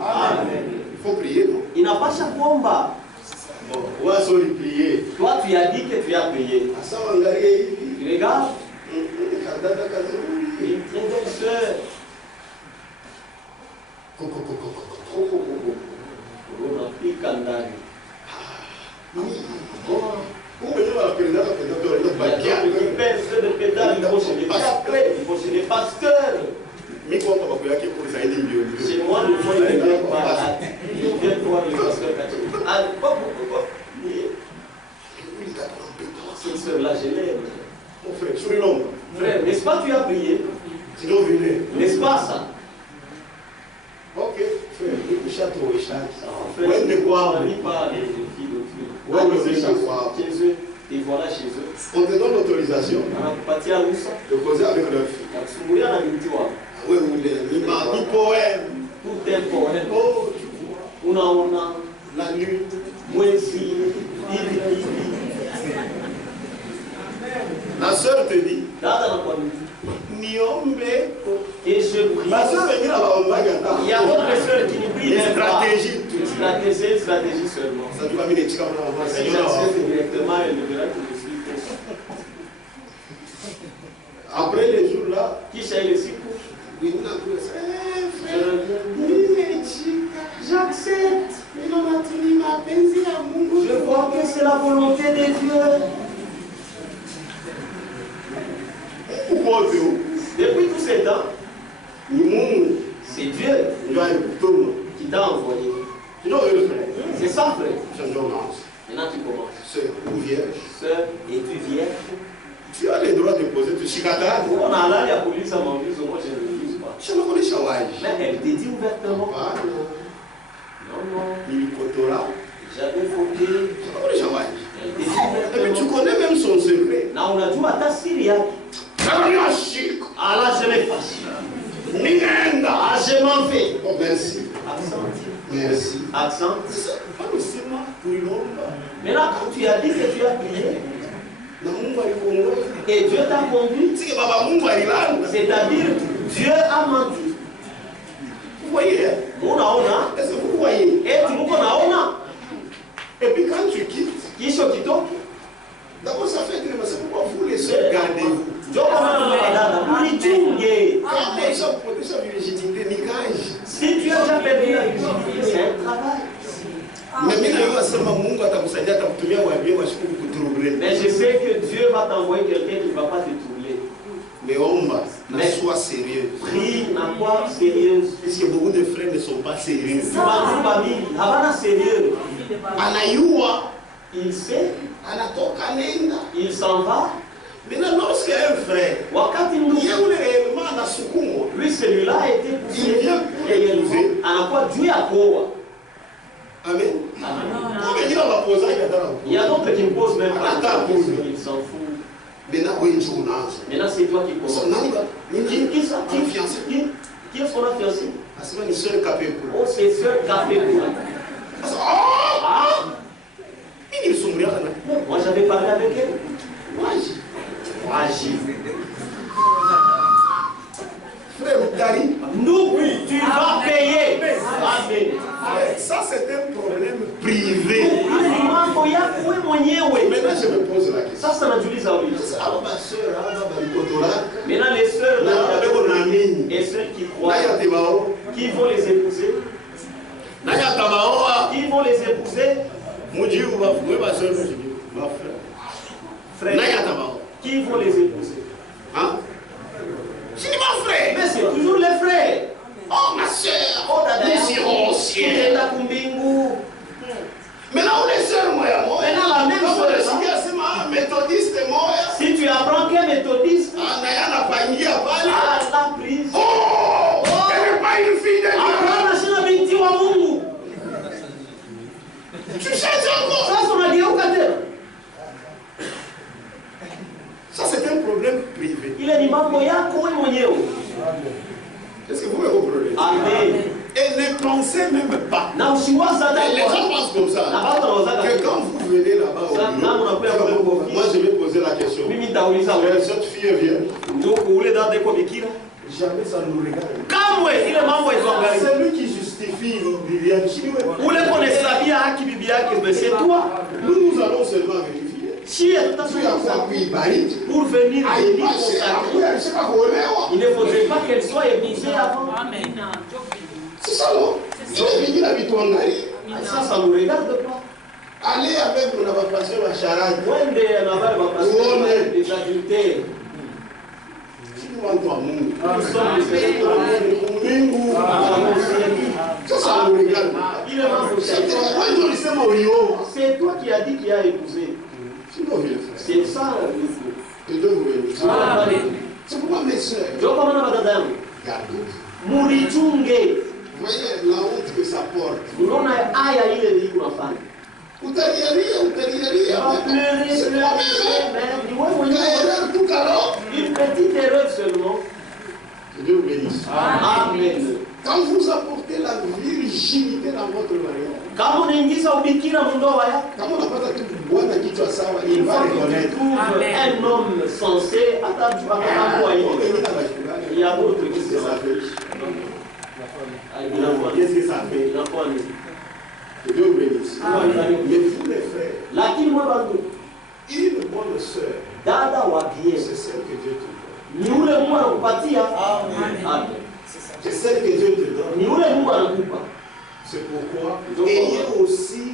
pasteur. Chez moi, le point de vue vient voir le pasteur catholique. Ah, pourquoi? Cette sœur-là, je l'aime. Mon frère, sur l'ombre. Frère, n'est-ce pas tu as prié? Sinon, venez. N'est-ce pas ça? Ok, frère, le château est château. Frère, ne crois pas les filles d'autrui. Jésus, et voilà chez eux. On te donne l'autorisation de causer avec leur fille. Oui, oui, ni poème. Tout est poème. Oh, la nuit, la sœur te dit, Niombe. Et je prie. Ma sœur est venue là-bas, il y a d'autres sœurs qui nous prient. Stratégie. Stratégie seulement. Ça doit venir Si j'accepte directement, elle me verra que je suis faux. Après les jours là, qui s'est le cycle? J'accepte. Je vois que c'est la volonté de Dieu. Depuis tous ces temps, c'est Dieu qui t'a envoyé. C'est ça, frère. Maintenant tu commences. Sœur ou vierge. Sœur, et tu vierge. Tu as le droit de poser tu chicata. On a là, la police à m'envie, moi je ne refuse pas. Je ne connais pas. Mais elle te dit ouvertement. Non. Il cotora. J'avais fauté. Elle te dit ouvertement. Et puis tu connais même son secret. Non, on a dit à ta Syria. Ah là, je l'ai fâché. Ah, je m'en vais. Oh, merci. Accent. Merci. Accent. Maintenant, quand tu as dit que tu as prié, et Dieu t'a conduit, c'est-à-dire Dieu a menti. Vous voyez? Est-ce que vous voyez? Et tu nous connais. Et puis quand tu quittes, d'abord ça fait que c'est pourquoi vous les seuls gardez-vous. Si tu as déjà perdu la virginité, c'est un travail. Mais je sais que Dieu va t'envoyer quelqu'un qui ne va pas te troubler. Mais sois sérieux. Prie n'a pas sérieuse. Puisque beaucoup de frères ne sont pas sérieux. Sérieux. Il sait. Il s'en va. Maintenant, lorsqu'un frère, lui, celui-là a été poussé et élevé. Amen. Il y a d'autres qui me posent même pas. Ils s'en foutent. Maintenant, c'est toi qui commences. Qui est-ce qu'on a fiancé? Oh, c'est sœur Capécoula. Moi, j'avais parlé avec elle. Frère, nous, tu vas payer. Amen. Ça, c'est un problème privé. Maintenant, je me pose la question. Ça n'ajuliza oui. Maintenant, les sœurs et ceux qui croient, qui vont les épouser, qui vont les épouser, frère, qui vont les épouser. Hein? Je dis mon frère. Mais c'est toujours les frères. Oh ma soeur, nous irons au ciel. Maintenant, on est sœurs, moi. Maintenant, la même chose. Si tu apprends qu'un méthodiste, la prise. Oh, elle n'est pas une fille de Dieu. Tu cherches encore. Ça, c'est un problème privé. Est-ce que vous me comprenez? Amen. Et ne pensez même pas. Les gens pensent comme ça. Que quand vous venez là-bas, moi je vais poser la question. Cette fille est vierge. Jamais ça nous regarde. C'est lui qui justifie Viviane. C'est toi. Nous allons seulement vérifier. Pour venir il ne faudrait pas qu'elle soit épousée avant. Amen. C'est ça, non? Il est venu la Bitouangari. Ça ne nous regarde pas. Allez avec mon avapation à charade. Des adultères. C'est toi qui as dit qu'il a épousé. C'est ça le c'est pourquoi mes soeurs, murichunge. Vous voyez la honte que ça porte. Unaona haya ile ni unafanya. Utalialia. C'est une petite erreur seulement. Que Dieu vous bénisse. Amen. Quand vous apportez la virginité dans votre mariage, kama unaingiza ubikira mundoa yako, kama unapata tu bwana kichwa sawa, il va reconnaître un homme sensé atatambua hiyo. Il y a d'autres qui se rappellent. Qu'est-ce que ça fait? Que Dieu vous bénisse. Mais vous les frères, lakini mwa bantu, une bonne sœur, dada wa bien, c'est celle que Dieu te donne. ni ule Mungu anakupatia. Amen. C'est celle que Dieu te donne. Ni ule Mungu anakupa. C'est pourquoi ayez aussi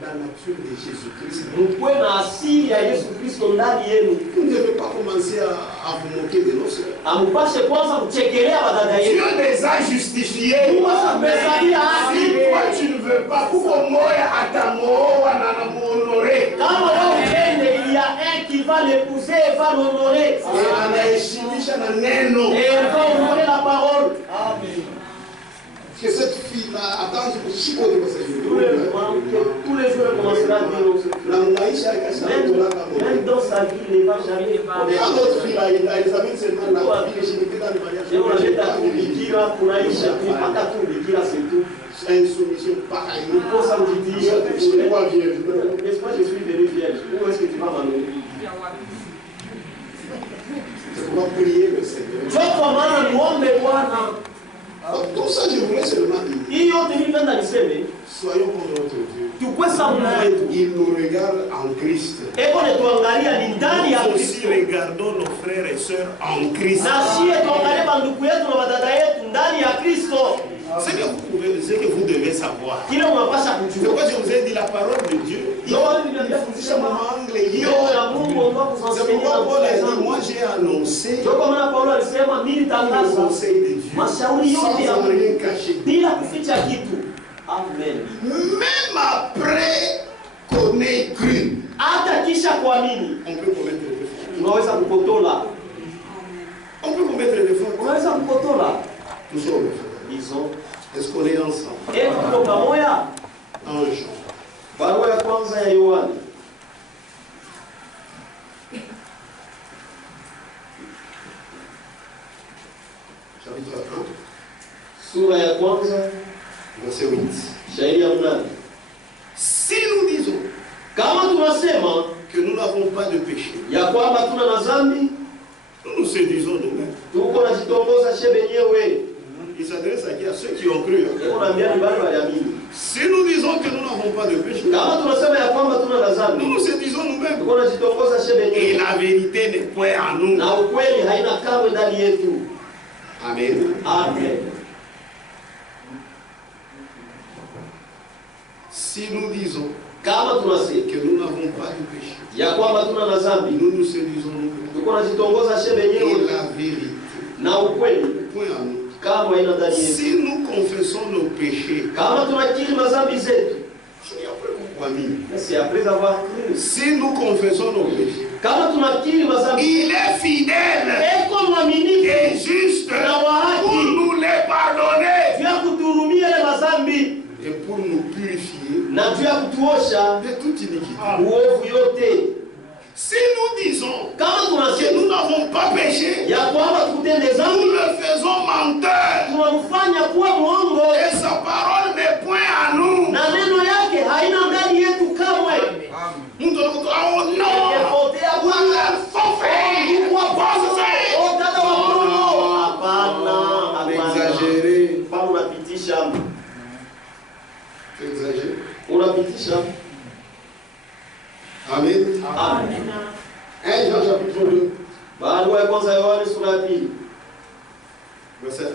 la nature de Jésus-Christ. Mkwe na asili ya Yesu Kristo ndani yenu. Vous ne devez pas commencer à vous moquer de nos sœurs. Amupashe kwanza kuchekelea badada Dieu yenu. les a justifiés. Mungu amesabia haki. Si toi tu ne veux pas, pourquoi moi atamoa na honorer? Kama wewe upende, il y a un qui va l'épouser et va l'honorer. Anaheshimisha na neno. Et elle va honorer la parole. Amen. Que cette fille-là attend pour chicoter pour cette tous les jours, elle commencera à dire même dans sa vie, il ne va jamais. Notre fille, elle examine seulement la virginité dans le mariage. Et on a fait à Toubikira pour Aïcha, à Toubikira, c'est tout. C'est une soumission pareille. Pour ça, vous dites, n'est-ce pas je suis venu vierge. Où est-ce que tu vas m'amener? C'est pour prier le Seigneur. Tout ça, je voulais seulement dire. Soyons comme notre Dieu. Il nous regarde en Christ. Nous aussi regardons nos frères et sœurs en Christ. C'est ce que vous devez savoir. C'est pourquoi je vous ai dit la parole de Dieu. C'est pourquoi Paul a dit, moi j'ai annoncé le conseil de Dieu sans rien cacher. Amen. Même après qu'on ait cru, on peut commettre des fautes. On peut commettre des fautes. Nous sommes Disons. Est-ce qu'on est ensemble? Un jour. Barua ya kwanza ya Yohana. Chapitre 1. Sura ya kwanza. Verset 8. Shairi ya 8. Si nous disons kama tunasema que nous n'avons pas de péché, ya kwamba tuna na dhambi, nous nous séduisons nous-mêmes. Tuko na jitongoza shebe wenyewe. Il s'adresse à qui? À ceux qui ont cru. Si nous disons que nous n'avons pas de péché, nous nous séduisons nous-mêmes. Et la vérité n'est point en nous. Amen. Amen. Si nous disons que nous n'avons pas de péché, nous nous séduisons nous-mêmes. Et la vérité n'est point en nous. Si nous confessons nos péchés, c'est après avoir cru. Si nous confessons nos péchés, il est fidèle et juste pour nous les pardonner et pour nous purifier de toute iniquité. Si nous disons que nous n'avons pas péché, nous le faisons menteur. Et sa parole n'est point à nous. Amen. Amen. 1 Jean chapitre 2. Verset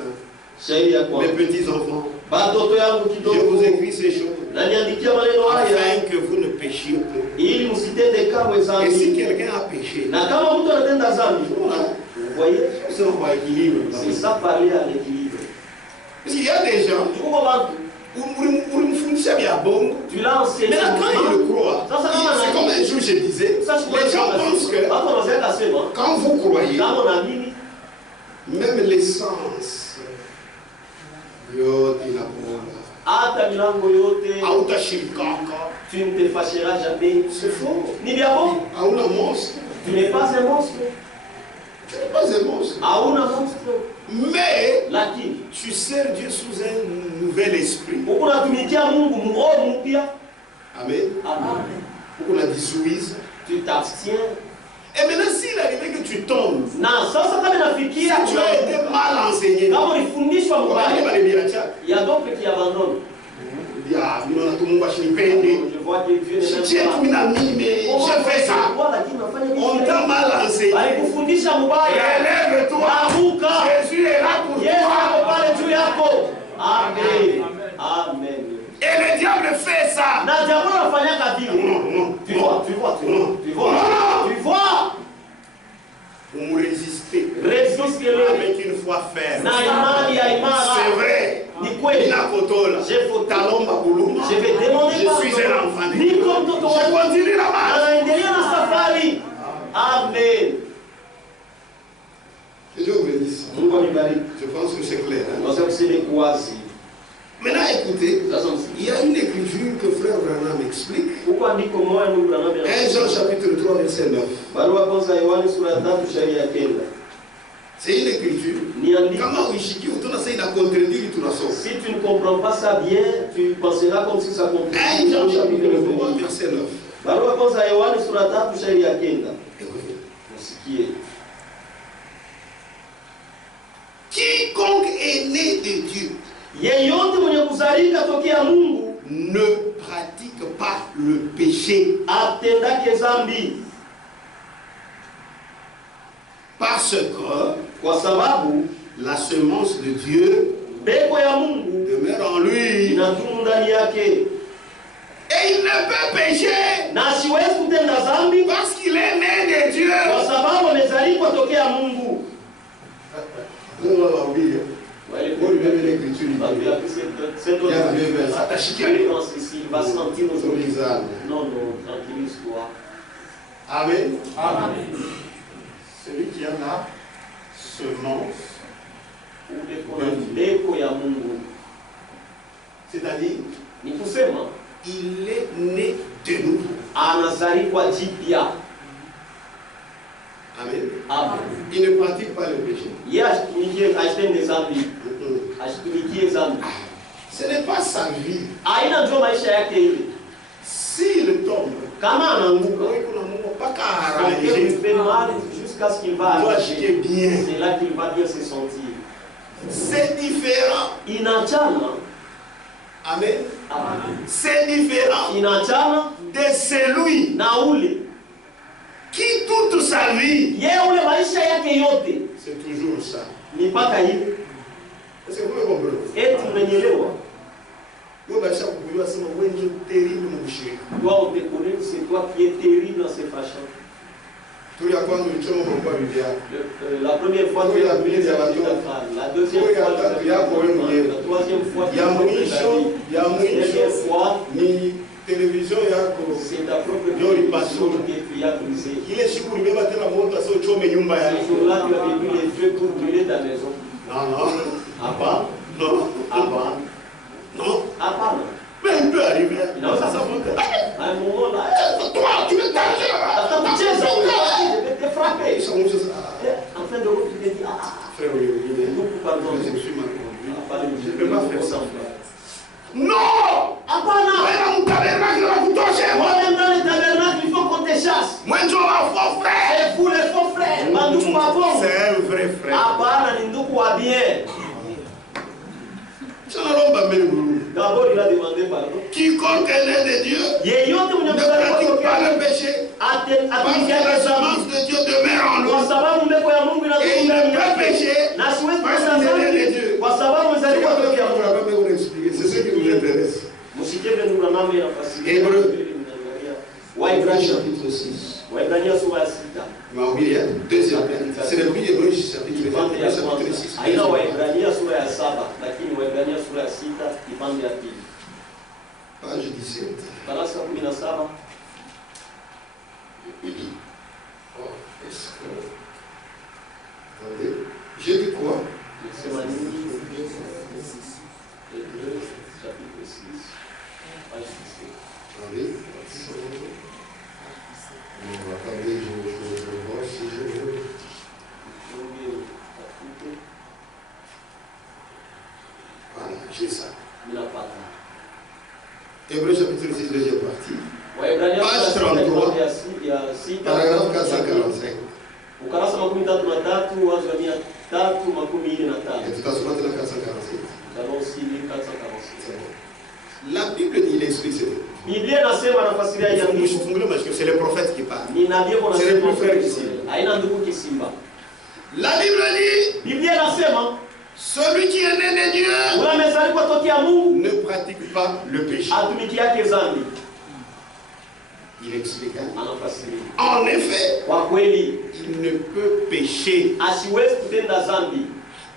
1. Mes petits enfants, je vous écris ces choses afin que vous ne péchiez point. Et si quelqu'un a péché, voyez? C'est un équilibre. C'est ça, parler à l'équilibre. Parce qu'il y a des gens, tu l'as enseigné. Mais là, quand ils le croient, c'est comme un jour je disais, les gens pensent que quand vous croyez, même l'essence, tu ne te fâcheras jamais. C'est faux. Ni bien bon. Tu n'es pas un monstre. Tu n'es pas un monstre. Mais tu sers Dieu sous un nouvel esprit. Amen. Pourquoi on a dit soumise? Tu t'abstiens. Et maintenant, s'il arrivait que tu tombes, si tu as été mal enseigné, il y a d'autres qui abandonnent. Je vois que Dieu j'ai fait ça. On t'a mal enseigné. Relève-toi. Jésus est là pour toi. Amen. Amen. Et le diable fait ça. Tu vois. Vous me résistez. Résistez-le avec une foi ferme. C'est vrai. Je vais demander je suis un enfant. Je continue la marche. Amen. Que Dieu vous bénisse. Je pense que c'est clair. Maintenant, écoutez, il y a une écriture que frère Branham explique. 1 Jean chapitre 3, verset 9. C'est une écriture. Si tu ne comprends pas ça bien, tu penseras comme si ça comprenait. 1 Jean chapitre 3, verset 9. Quiconque est né de Dieu ne pratique pas le péché. Parce que la semence de Dieu demeure en lui. Et il ne peut pécher parce qu'il est né de Dieu. Il va sentir aujourd'hui. Non, tranquillise-toi. Amen. Amen. Celui qui en a semence, c'est-à-dire, il est né de nouveau. Amen. Amen. Il ne pratique pas le péché. Ce n'est pas sa vie. S'il tombe, jusqu'à ce qu'il va acheter bien. C'est là qu'il va bien se sentir. C'est différent. Amen. C'est différent de celui qui toute sa vie, c'est toujours ça. Est-ce que vous me comprenez? Toi, on te connaît, c'est toi qui es terrible dans ces fâchants. La première fois, tu as mis la deuxième fois, la troisième fois, la dernière fois, c'est ta propre passion que tu as brisé. Ce jour-là, tu as vu les feux pour brûler ta maison. Non. Mais il peut arriver. À un moment là, toi, tu es dangereux. je vais te frapper. En fin de compte, tu te dis, frère, pardon, je suis mal conduit. Je ne peux pas faire ça. Non! Dans le tabernacle, il faut qu'on te chasse. Moi, je un faux frère. C'est vous les faux frères. C'est un vrai frère. D'abord, il a demandé pardon. Quiconque est né de Dieu ne pratique pas le péché. Parce que la semence de Dieu demeure en lui. Et il ne peut pécher parce qu'il est né de Dieu. C'est ce qui nous intéresse. Hébreux. Hébreux chapitre 6. Deuxième. C'est le premier Hébreux chapitre 6. Haina Waebrania sura ya 7, lakini Waebrania sura ya 6 kipande ya pili. Page 17. Kurasa 17. Oh, est-ce que... Attendez, j'ai dit quoi? Nasema nini? Hébreux chapitre 6, page 17. Attendez. Bon, attendez, je vois si je veux. Voilà, j'ai ça. Hébreux chapitre 6, deuxième partie. Page 33, paragraphe 445. Ukarasa 33 wazo la 345. Et tout à l'heure, 447. Nous allons aussi lire 447. La Bible dit, il explique ça. Biblia inasema nafasiria ya mwisho. C'est le prophète qui parle. Ni nabii C'est le prophète qui anasema parle. haina ndugu kisimba. La Bible dit, Biblia inasema celui qui est né de Dieu ule amezaliwa tokea Mungu ne pratique pas le péché. atumikiake dhambi. Il explique. Anafasiria. En effet, Kwa kweli il ne peut pécher asiwezi kutenda dhambi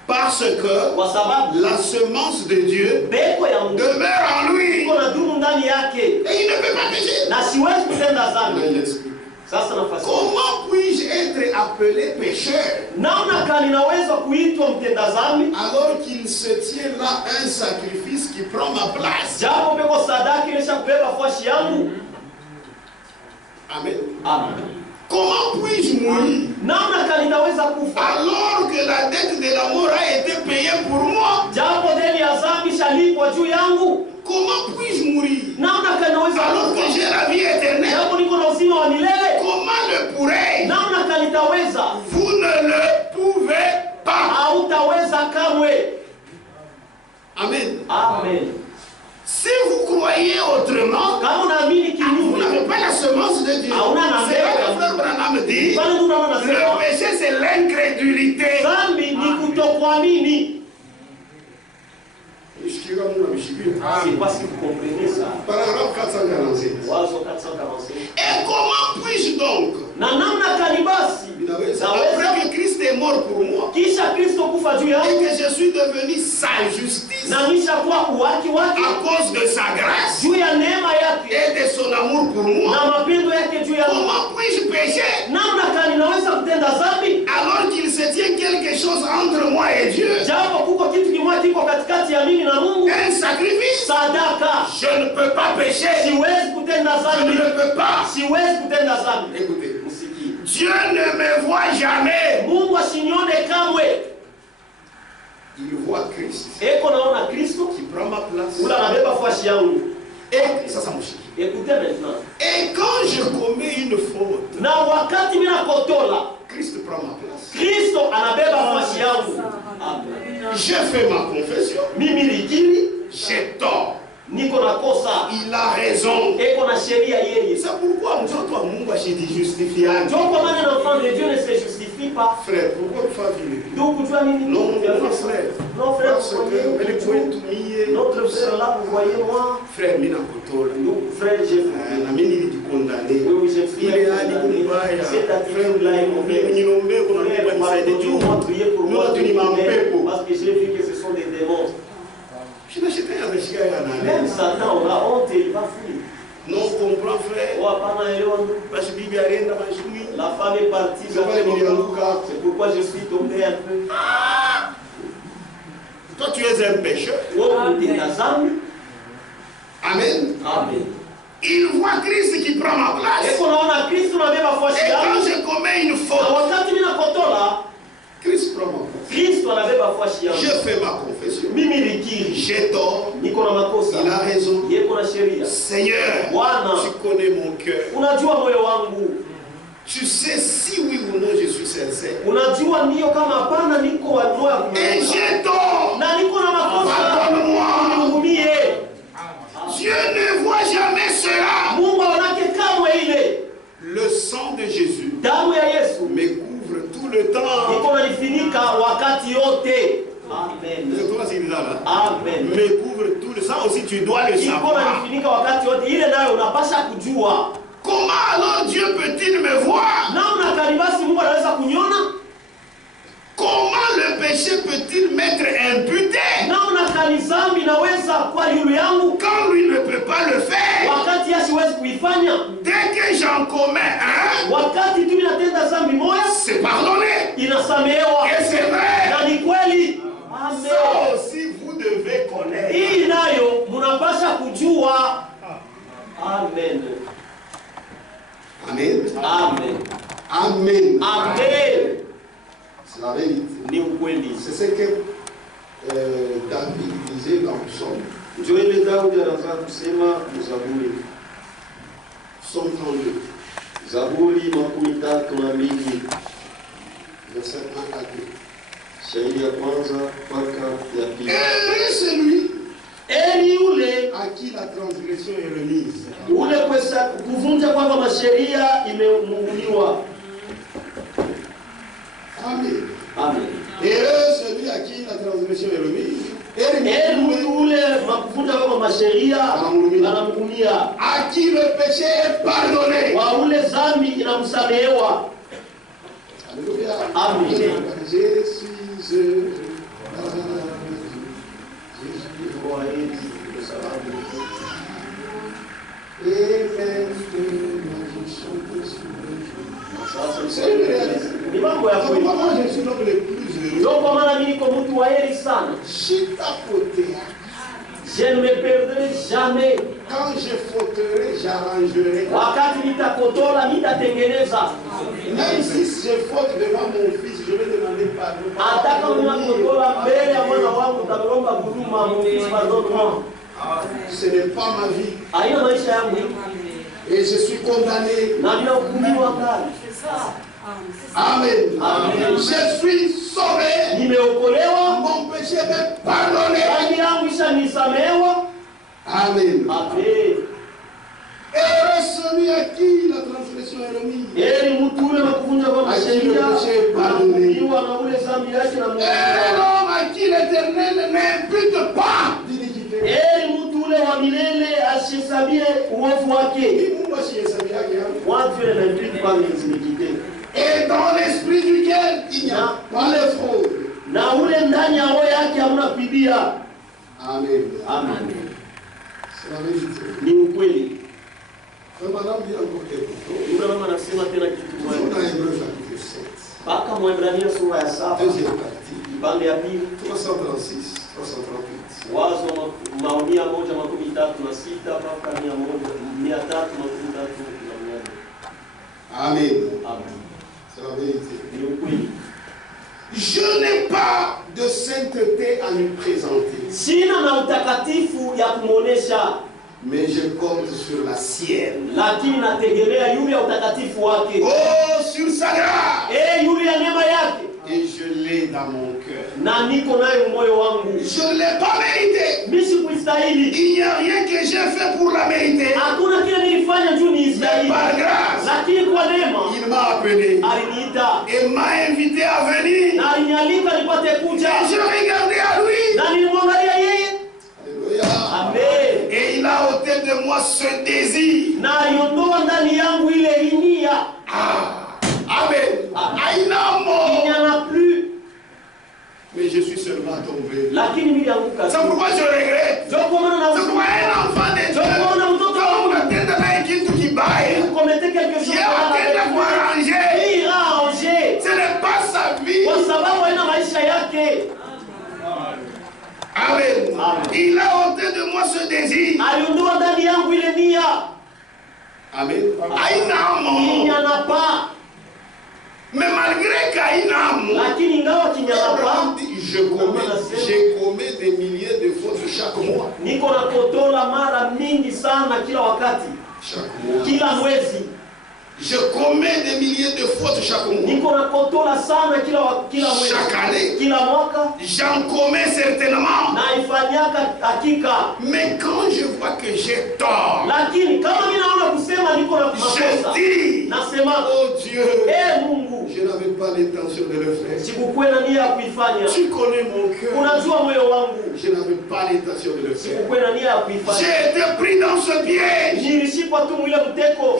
parce que kwa sababu la semence de Dieu beko ya Mungu demeure en lui. iko na dumu ndani yake Et il ne peut pas pécher. na siwezi kutenda Là, dhambi. il explique. Sasa nafasiria. Comment puis-je être appelé pécheur Namna kani naweza kuitwa mtenda dhambi alors qu'il se tient là un sacrifice qui prend ma place? japo peko sadaka ilisha kubeba fashi yangu? Amen. Amen. Comment puis-je mourir Namna kani naweza kufa alors que la dette de la mort a été payée pour moi? japo deni ya dhambi shalipwa juu yangu? Comment puis-je mourir Namna kani naweza alors que kufa j'ai la vie éternelle? japo niko na uzima wa milele? Comment le pourrais-je? Namna kani taweza? Vous ne le pouvez pas. Hautaweza kamwe. Amen. Amen. Si vous croyez autrement, Kama unaamini vous kinyume, n'avez pas la semence de Dieu. Ah, on a la C'est là vraie. que frère Branham dit, pale ndio unaona nasema le péché c'est l'incrédulité. dhambi ni kutokuamini. C'est pas ce que vous comprenez ça. Paragraphe 447. Wazo 445. Et comment puis-je donc, Na namna kani basi après que Christ est mort pour moi, kisha Kristo kufa juu yangu et que je suis devenu sa justice na nisha kuwa uwaki wake à cause de sa grâce juu ya neema yake et de son amour pour moi, na mapendo yake juu yangu, comment puis-je pécher namna kani naweza kutenda dhambi alors qu'il se tient quelque chose entre moi et Dieu? japo kuko kitu kimoja kiko katikati ya mimi na Mungu? Un sacrifice. Sadaka. Je ne peux pas pécher. Siwezi kutenda Je dhambi. ne peux pas. Siwezi kutenda dhambi. Écoutez, Msikie. Dieu ne me voit jamais. Mungu asinione kamwe. Il voit Christ Eko naona Kristo qui prend ma place. ula anabeba fashi yangu. Et ça m'oublie. Écoutez maintenant. Et quand je commets une faute, Na wakati mimi nakotola, Christ prend ma place. Kristo anabeba fashi yangu. Amen. Je fais ma confession. Mimi nikiri, J'ai tort. niko na kosa. Il a raison. Eko na sheria yeye. C'est pourquoi mtoto wa Mungu ashijijustifiaje? Ndio kwa maana l'enfant de Dieu ne se justifie pas. Frère, pourquoi tu fais vile? Donc tu as mis Non, mon frère. Non frère, Parce que ele kwetu mie. notre frère là, vous voyez moi. Frère, mimi nakutola. Donc frère, j'ai Na mimi nilijikondane. oui, oui, j'ai fait Ile hadi kumbaya. Frère, ninombe kuna Mungu anisaidie juu. Ndio tu ni mampepo. Parce que j'ai vu que ce sont des démons. Shida shetani atashika yana. Même Satan aura honte, il va fuir. Non, comprends frère. Oh, hapana, elewa ndugu. Basi bibi alienda mashumi. La femme est partie. C'est pourquoi je suis tombé un peu. Toi, tu es un pécheur. Amen. Amen. Amen. Il voit Christ qui prend ma place. Eko naona Kristo anabeba fashi Et quand yangu. je commets une Na faute, wakati mimi nakotola, Christ prend ma place. Kristo anabeba fashi Je yangu. fais ma confession. Mimi nikiri, J'ai tort. niko na makosa. Il a raison. Yeko na sheria. Seigneur, Bwana, tu connais mon cœur. unajua moyo wangu. Tu sais si oui ou non je suis sincère. Unajua ndio kama hapana niko wa moyo wa Et j'ai tort. na niko na makosa. Pardonne-moi. Nihurumie. Dieu ne voit jamais cela. Mungu aonake kamwe ile. Le sang de Jésus Damu ya Yesu me couvre tout le temps. iko nanifunika wakati yote. Amen. C'est toi, c'est là. Amen. Me couvre tout le sang aussi, tu dois le Iko savoir. nanifunika wakati yote. Ile nayo unapasha kujua. Comment alors Dieu peut-il me voir? Namna gani basi Mungu anaweza kuniona? péché peut-il m'être imputé? Quand lui ne peut pas le faire, dès que j'en commets un, c'est pardonné. Et c'est vrai. Ça aussi vous devez connaître. Amen. Amen. Amen. Amen. Amen. C'est la vérité. C'est ce que David disait dans le psaume. Psaume 32. Zaburi makumi tatu na mbili. Verset 1 à 2. Shairi ya kwanza mpaka ya pili. Et celui à qui la transgression est remise. Ule kuvunja kwamba masheria imemunguliwa. Amen. Amen. Et celui à qui la transgression est remise. Ule makuvunja kwamba masheria anamgumia. À qui le péché est pardonné. Wa ule dhambi inamsamehewa. Alléluia. Amen. Je suis heureux. C'est une réalité. Moi, je suis l'homme le plus heureux. Je ne me perdrai jamais. Quand je fauterai, j'arrangerai. Même si je faute devant mon fils, je vais demander pardon. Ce n'est pas ma vie. Et je suis condamné. Amen. Amen. Je suis sauvé. Mon péché est pardonné. Amen. Et celui à qui la transgression est remise. À qui le péché est pardonné. Et l'homme à qui l'Éternel n'impute pas d'iniquité. Et dans l'esprit duquel il n'y a pas de fraude. Amen. Amen. C'est la vérité. Madame dit encore quelque chose. On a Hébreux chapitre 7. Deuxième partie. 336, 338. Wazo maonia moja 36 mpaka 338. Amen. Amen. C'est la vérité. Je n'ai pas de sainteté à lui présenter. Sina na utakatifu ya kumuonesha. Mais je compte sur la sienne. Lakini nategemea yule ya utakatifu wake. Oh, sur sa grâce. Yule ya neema yake. Et je l'ai dans mon cœur. Na niko nayo moyo wangu. Je ne l'ai pas mérité. Misi kuistahili. Il n'y a rien que j'ai fait pour la mériter. Hakuna kile nilifanya juu niistahili. Mais par grâce. Lakini kwa neema. Il m'a appelé. Aliniita. Et m'a invité à venir. Na alinialika nipate kuja. Et je regardais à lui. Na nilimwangalia yeye. Alléluia. Amen. Et il a ôté de moi ce désir. Na aliondoa ndani yangu ile nia. Amen. Il n'y en a plus. Mais je suis seulement tombé. C'est pourquoi je regrette. C'est pourquoi un enfant de Dieu, quand on atteint d'un équipe qui baille, Dieu atteint d'avoir arrangé. Ce n'est pas sa vie. Amen. Il a ôté de moi ce désir. Amen. Il n'y en a pas. Mais malgré Caïnam, je commets des milliers de fautes chaque mois. Chaque mois. Je commets des milliers de fautes chaque mois. Chaque année. J'en commets certainement. Mais quand je vois que j'ai tort, je dis, oh Dieu, je n'avais pas l'intention de le faire. Tu connais mon cœur. Je n'avais pas l'intention de le faire. J'ai été pris dans ce piège.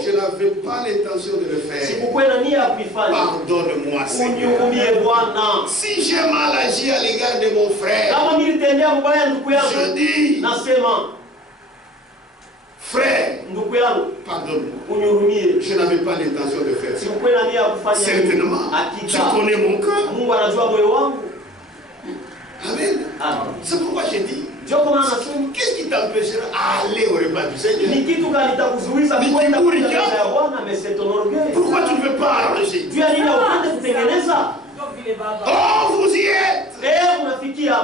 Je n'avais pas l'intention l'intention de le faire, sikukuwe na nia ya kuifanya, pardonne-moi, Seigneur. unihukumie Bwana. Si j'ai mal agi à l'égard de mon frère, Kama nilitendea mbaya ndugu je yangu, dis, nasema frère, ndugu yangu, pardonne-moi. unihurumie. Je n'avais pas l'intention de faire ça. Sikukuwe na nia ya kufanya hivyo. Certainement, tu Hakika connais mon cœur. Mungu anajua moyo wangu. Amen. Amen. C'est pourquoi j'ai dit, Ndio kwa maana nasema qu'est-ce qui t'empêchera d'aller au repas du Seigneur? ni kitu gani kitakuzuiza Ni kwenda kiburi kwa chako. meza ya Bwana? Mais c'est ton orgueil. Pourquoi tu ne veux pas arranger? Juu ya nini upende kutengeneza? Oh, vous y êtes! Unafikia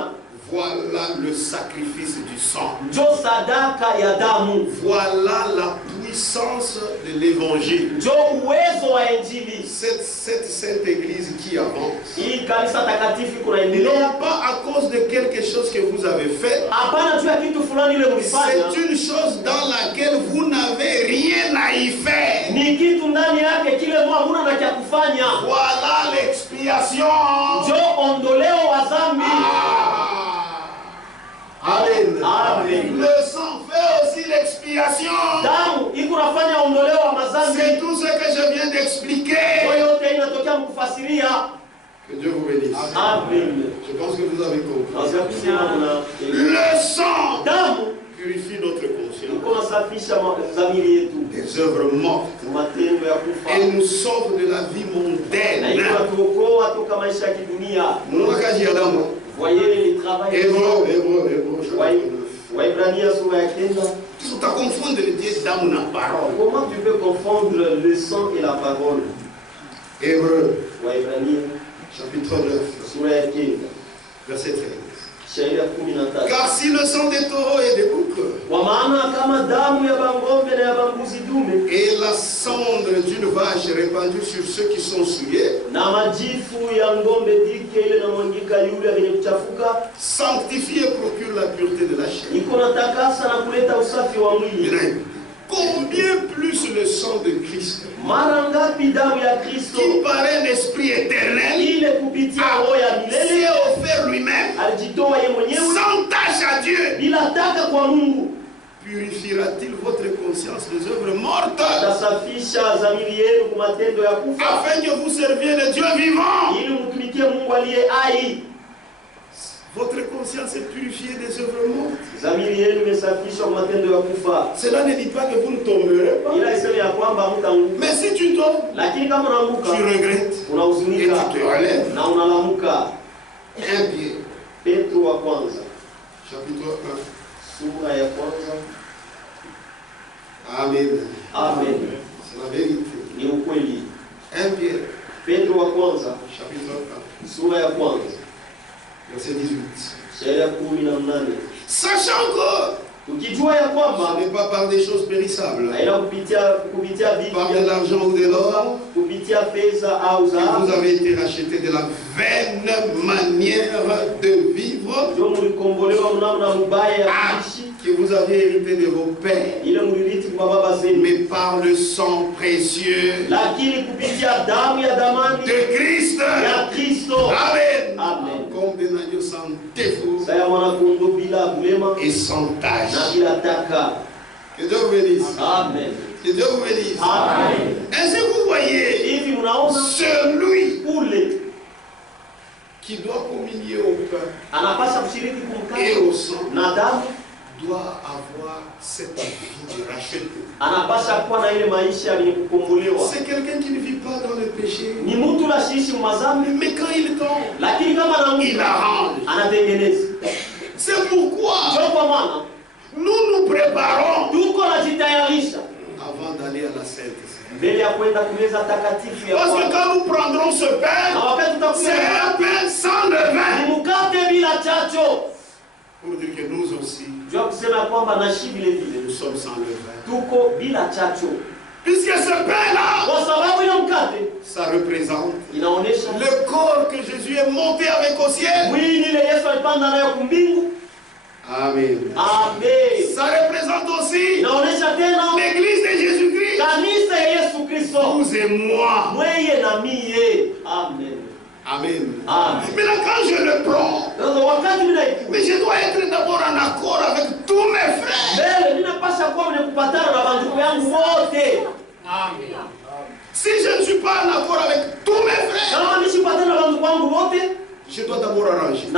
Voilà le sacrifice du sang. njo sadaka ya damu, Voilà la puissance de l'évangile. njo uwezo wa Injili. Cette sainte église qui avance. Hii kanisa takatifu kunaendelea, Non pas à cause de quelque chose que vous avez fait. hapana juu ya kitu fulani ile mlifanya. C'est une chose dans laquelle vous n'avez rien à y faire. Ni kitu ndani yake kile hamuna na cha kufanya. Voilà l'expiation. Njo ondoleo wa dhambi. Amen. Amen. Le sang fait aussi l'expiation. Damu iko nafanya ondoleo wa madhambi. C'est tout ce que je viens d'expliquer. Kwa yote inatokea mkufasiria. Que Dieu vous bénisse. Amen. Je pense que vous avez compris. Naweza kusema kuna Le sang damu purifie notre conscience iko nasafisha dhamiri yetu, des œuvres mortes matendo ya kufa, et nous sauve de la vie na iko mondaine. natuokoa toka maisha ya kidunia. Mon kazi ya damu. Voyez le travail. Hébreu. Waibrania sura ya 9. Tu as confondre le Dieu damu na parole. Comment tu peux confondre le sang et la parole? Hébreu, Waibrania chapitre 9, sura ya 9 verset 13. shairi ya 13. Car si le sang des taureaux et des boucs Kwa maana kama damu ya bangombe na ya bambuzi dume et la cendre d'une vache répandue sur ceux qui sont souillés na majifu ya ngombe dike ile namwangika yule yenye kuchafuka, sanctifie et procure la pureté de la chair. iko natakasa na kuleta usafi wa mwili, Combien plus le sang de Christ, mara ngapi damu ya Kristo qui par un esprit éternel ile kupitia roho ya milele s'est offert lui-même alijitoa yeye mwenyewe sans tâche à Dieu, bila taka kwa Mungu, purifiera-t-il votre conscience des œuvres mortes atasafisha dhamiri yenu kwa matendo ya kufa, afin que vous serviez le Dieu vivant? ili mtumikie Mungu aliye hai. Votre conscience est purifiée des œuvres mortes. Dhamiri yenu imesafishwa kwa matendo ya kufa. Cela ne dit pas que vous ne tomberez pas. Ila iseme ya kwamba hamtaanguka, Mais si tu tombes, lakini kama unaanguka tu regrettes et unahuzunika tu te relèves. na unalamuka. 1 Pierre, Petro wa kwanza chapitre 1. sura ya kwanza. Amen. Amen. C'est la vérité. Ni ukweli. 1 Pierre, Petro wa kwanza chapitre 1, sura ya kwanza verset 18. shairi ya 18. Sachant que Ukijua ya kwamba ce n'est pas par des choses périssables, haina kupitia vitu par de l'argent ou de l'or, kupitia fedha au que vous dhahabu, avez été rachetés de la vaine manière de vivre ndio mlikombolewa mnamna mbaya ya kuishi que vous avez hérité de vos pères, ile mlirithi kwa baba zenu, mais par le sang précieux lakini kupitia damu ya damani de Christ. ya Kristo. Amen. Amen. Comme des agneaux sans défaut Saya mwana kondoo bila bulema et sans na tache. bila taka. Que Dieu vous bénisse. Amen. Que Dieu vous bénisse. Amen. Ainsi vous voyez, Hivi mnaona celui ule qui doit communier au pain anapasha kushiriki et kumkate au sang na damu, doit avoir cette vie de rachet. anapasha kuwa na ile maisha yenye kukombolewa. C'est quelqu'un qui ne vit pas dans le péché. Ni mtu nashiishi mazambi, Mais quand il tombe, lakini kama il anaanguka arrange. anatengeneza. C'est pourquoi Ndio kwa maana nous nous préparons tuko najitayarisha avant d'aller à la Sainte. mbele ya kwenda kumeza takatifu ya Parce que Bwana. quand nous prendrons ce pain, Na wakati c'est un tutakuwa pain sans levain. ni mkate bila chacho, Pour dire que nous aussi, ndio kusema kwamba nashi vile vile nous sommes sans levain. tuko bila chacho, Puisque ce pain-là, kwa sababu ile mkate ça représente inaonesha le corps que Jésus est monté avec au ciel. mwili ile Yesu alipanda nayo kumbingu. Amen. Amen. Ça représente aussi Inaonesha tena l'église de Jésus-Christ. kanisa ya Yesu Kristo, Vous et moi. mweye na mie. Amen. Amen. Amen. Maintenant, quand je le prends, Sasa wakati mimi naikula mais je dois être d'abord en accord avec tous mes frères. mbele, ninapasha kuwa mwenye kupatana na bandugu yangu wote. Amen. Si je ne suis pas en accord avec tous mes frères, je dois d'abord arranger.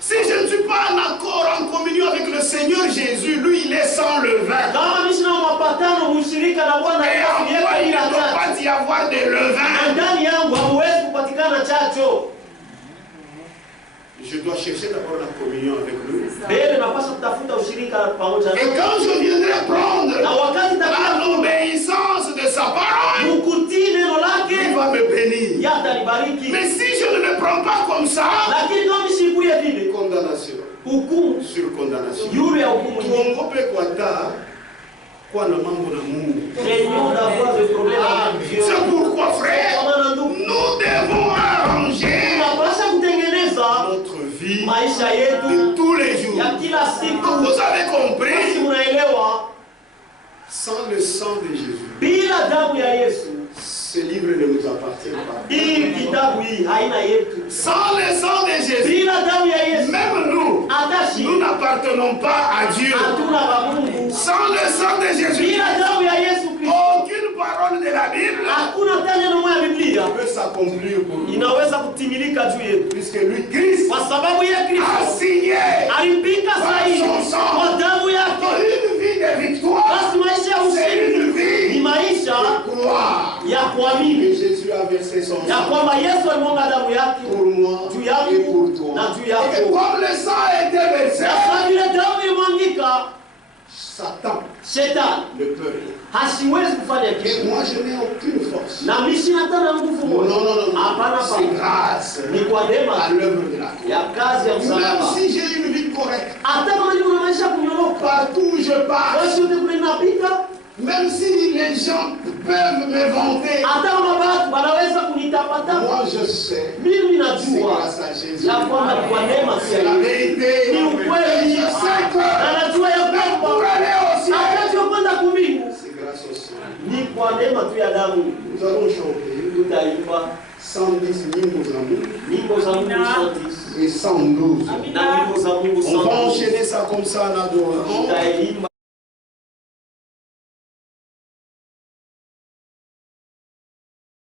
Si je ne suis pas en accord, en communion avec le Seigneur Jésus, lui il est sans levain. Et en moi il ne doit pas y avoir de levain. Je dois chercher d'abord la communion avec lui. Et quand je viendrai prendre l'obéissance de sa parole, il va me bénir. Mais si je ne le prends pas comme ça, condamnation sur condamnation. C'est pourquoi, frère, nous devons arranger notre vie de tous les jours. Vous avez compris? Sans le sang de Jésus, ce livre ne nous appartient pas. Sans le sang de Jésus, même nous n'appartenons pas à Dieu. Sans le sang de Jésus, aucune parole de la Bible peut s'accomplir pour nous. Puisque lui, Christ, a signé par son sang une vie de victoire. C'est une vie de gloire. Et Jésus a versé son sang pour moi et pour toi. Et comme le sang a été versé, Satan ne peut rien. Et moi je n'ai aucune force. Non, c'est grâce à l'œuvre de la croix. Même si j'ai une vie correcte, partout où je passe, même si les gens peuvent me vanter, moi je sais, c'est grâce à Jésus. C'est la vérité. Je sais que même pour aller au ciel, c'est grâce au ciel. Nous allons chanter 110 nyimbo za Mungu et 112. On va enchaîner ça comme ça en adorant.